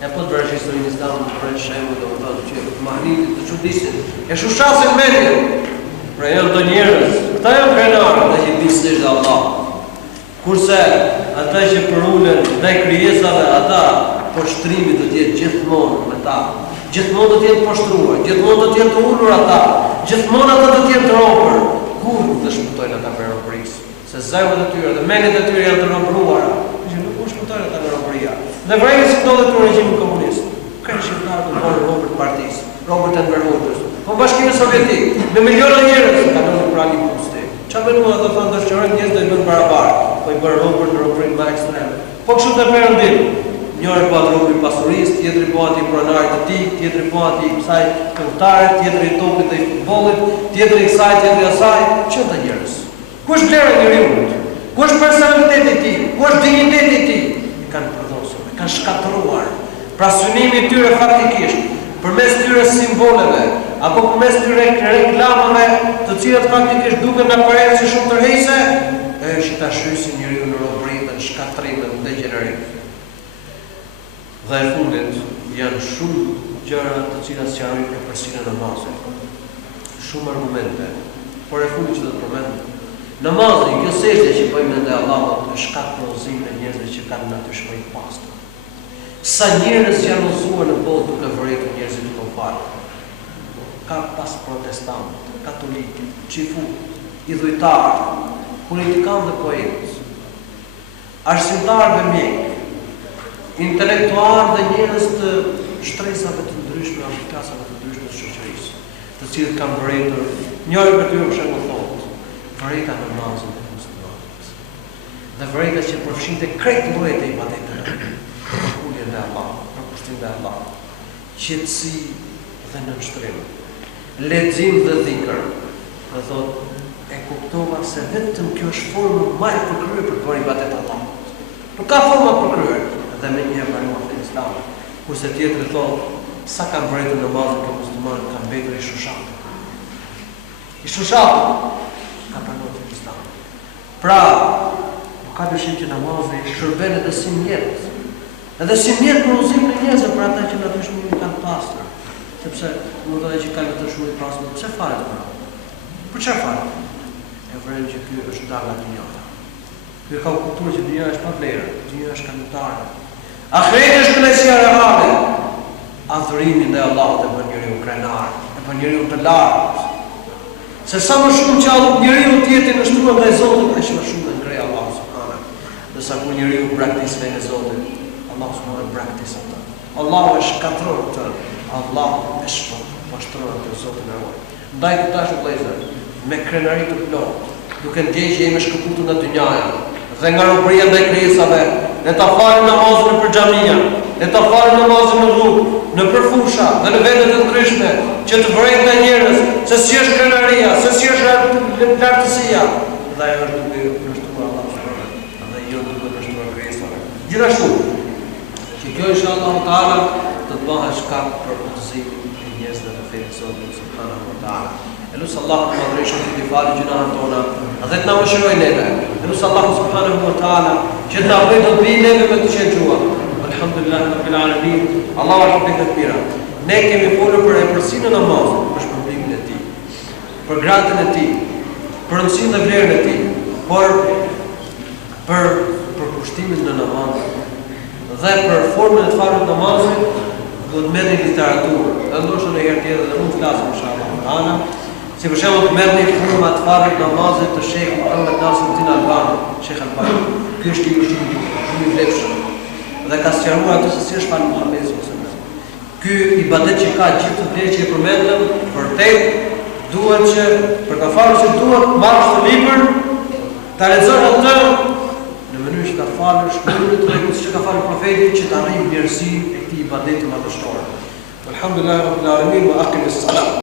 E po të vërsh historinë islamit për shembull, domethënë që mahnitit të çuditshëm e shushasin mendjen. Pra janë të njerëz, këta janë krenarë dhe që bisnesh dhe Allah. Kurse ata që përullën ndaj krijesave, ata poshtrimi do të jetë gjithmonë me ta. Gjithmonë do të jetë poshtruar, gjithmonë do të jetë ulur ata, gjithmonë ata do të jetë robër. Kur nuk të shpëtojnë ata nga robërisë, se zemrat e tyre dhe mendjet e tyre janë të robëruara, që nuk u shpëtojnë ata nga robëria. Dhe vrejnë si ndodhet në regjimin komunist. Kanë shqiptarë të bërë robër të partisë, robër të Enverhoxhës. Po Bashkimin Sovjetik, me miliona njerëz që kanë në pranë imposti. Çfarë bënuan ata thonë dashurojnë njerëz dhe i bën barabartë, po i bën robër në robërinë më ekstreme. Po kështu të perëndim. Njëri po robi i pasurisë, tjetri po aty pronarit të tij, tjetri po aty i kësaj këngëtare, tjetri i topit të futbollit, tjetri i kësaj, tjetri asaj, çfarë njerëz. Ku është vlera e njeriu? Ku është personaliteti i tij? Ku është dinjiteti i tij? Kanë përdosur, kanë shkatëruar. Pra synimi i tyre faktikisht përmes tyre simboleve apo përmes tyre reklamave, të cilat faktikisht duken në aparenca shumë tërheqëse, është ta shrysin njeriu në robëri dhe në shkatrim dhe në degenerim. Dhe e fundit janë shumë gjëra të cilat sqarojnë përparësinë e namazit. Shumë argumente, por e fundit që do të përmend. Namazi, kjo sejdë që bëjmë ndaj Allahut, është shkak porozimin e njerëzve që kanë natyrë shpejt pastër. Sa njerëz janë uzuar në botë duke vërejtur njerëzit të falë. Ka pas protestantë, katolikë, xifut, idhujtarë, politikanë dhe poetë, arsimtarë dhe mjekë, intelektualë dhe njerëz të shtresave të ndryshme, apo klasave të ndryshme të shoqërisë, të cilët kanë vërejtur, njëri për tyre për shembull thotë, vërejta në namazin e muslimanit. Dhe vërejta që përfshinte krejt llojet e ibadeteve, përkulje ndaj Allahut, përkushtim ndaj Allahut, qetësi dhe nënshtrim, lexim dhe dhikr. Dhe thotë, e kuptova se vetëm kjo është forma më e përkryer për të bërë ibadet Allahut. Nuk ka forma përkryer dhe me një pranuar të Islamit. Kurse tjetri thotë, sa kanë vërejtur namazin këto muslimanë kanë mbetur i shushatë. I shushatë ka pranuar të Islamit. Pra, nuk ka dyshim që namazi shërben edhe si mjet. Edhe si mjet për udhëzim të njerëzve për ata që natyrshmëri kanë pastër. Sepse mund të thotë që kanë natyrshmëri pastër, pse fare të bëra? Për çfarë fare? E vërejmë që ky është dalla e dynjës. Ky ka kuptuar që dynja është pa vlerë, dynja është kalimtare. Ahireti është kënaqësia reale. Adhurimi ndaj Allahut e bën njeriu krenar, e bën njeriu të lartë. Se sa më shumë që njeriu të jetë në shtruar ndaj Zotit, aq më shumë ngrej Allahu subhanahu. Nëse kur njeriu praktikon fenë e Zotit, Allahu subhanahu praktikon atë. Allahu e shkatron atë. Allahu e shpashtron atë Zotin e ruaj. Ndaj të tash vëllezër, me krenari të plotë, duke ndjekur që jemi shkëputur nga dynjaja dhe nga robëria ndaj krijesave, ne ta falim namazin në xhamia, ne ta falim namazin në rrugë, në përfusha dhe në vende të ndryshme, që të vërejt nga njerëz, se si është krenaria, se si është lartësia, dhe ajo është duke nështruar Allah subhanahu dhe jo duke nështruar krijesave. Gjithashtu, që kjo inshallah taala të bëhet shkak për udhëzimin e njerëzve të fenë Zotit subhanahu wa taala. Elus Allahu të madhreshëm të falë gjunahet tona dhe të na mëshiroj neve. Elus Allahu subhanahu wa taala që të bëjë të bëjë neve me të qenë Alhamdulillah rabbil alamin. Allahu është të mira. Ne kemi folur për epërsinë e namazit, për shpërblimin e tij, për gradën e tij, për rëndësinë dhe vlerën e tij, për kushtimin në namaz dhe për formën e të falur të namazit, do të merrni literaturë. Dhe ndoshta në herë tjetër do të flasim inshallah. Si për shembull të merrni forma të falur të namazit të Sheikh Muhammad Nasiruddin Albani, Sheikh Albani. Ky është libër shumë i vlefshëm. Dhe ka sqaruar atë se si është falë Muhamedi sallallahu alaihi wasallam. Ky ibadet që ka gjithë të vlerë që e përmendëm, vërtet duhet që për ta falur si duhet marrësh të libër, ta lexosh atë në mënyrë që ta falësh në mënyrë të rregullt që ka falur profeti, që të arrijë vlerësinë e këtij ibadeti madhështor. Alhamdulillah rabbil alamin wa aqimis salat.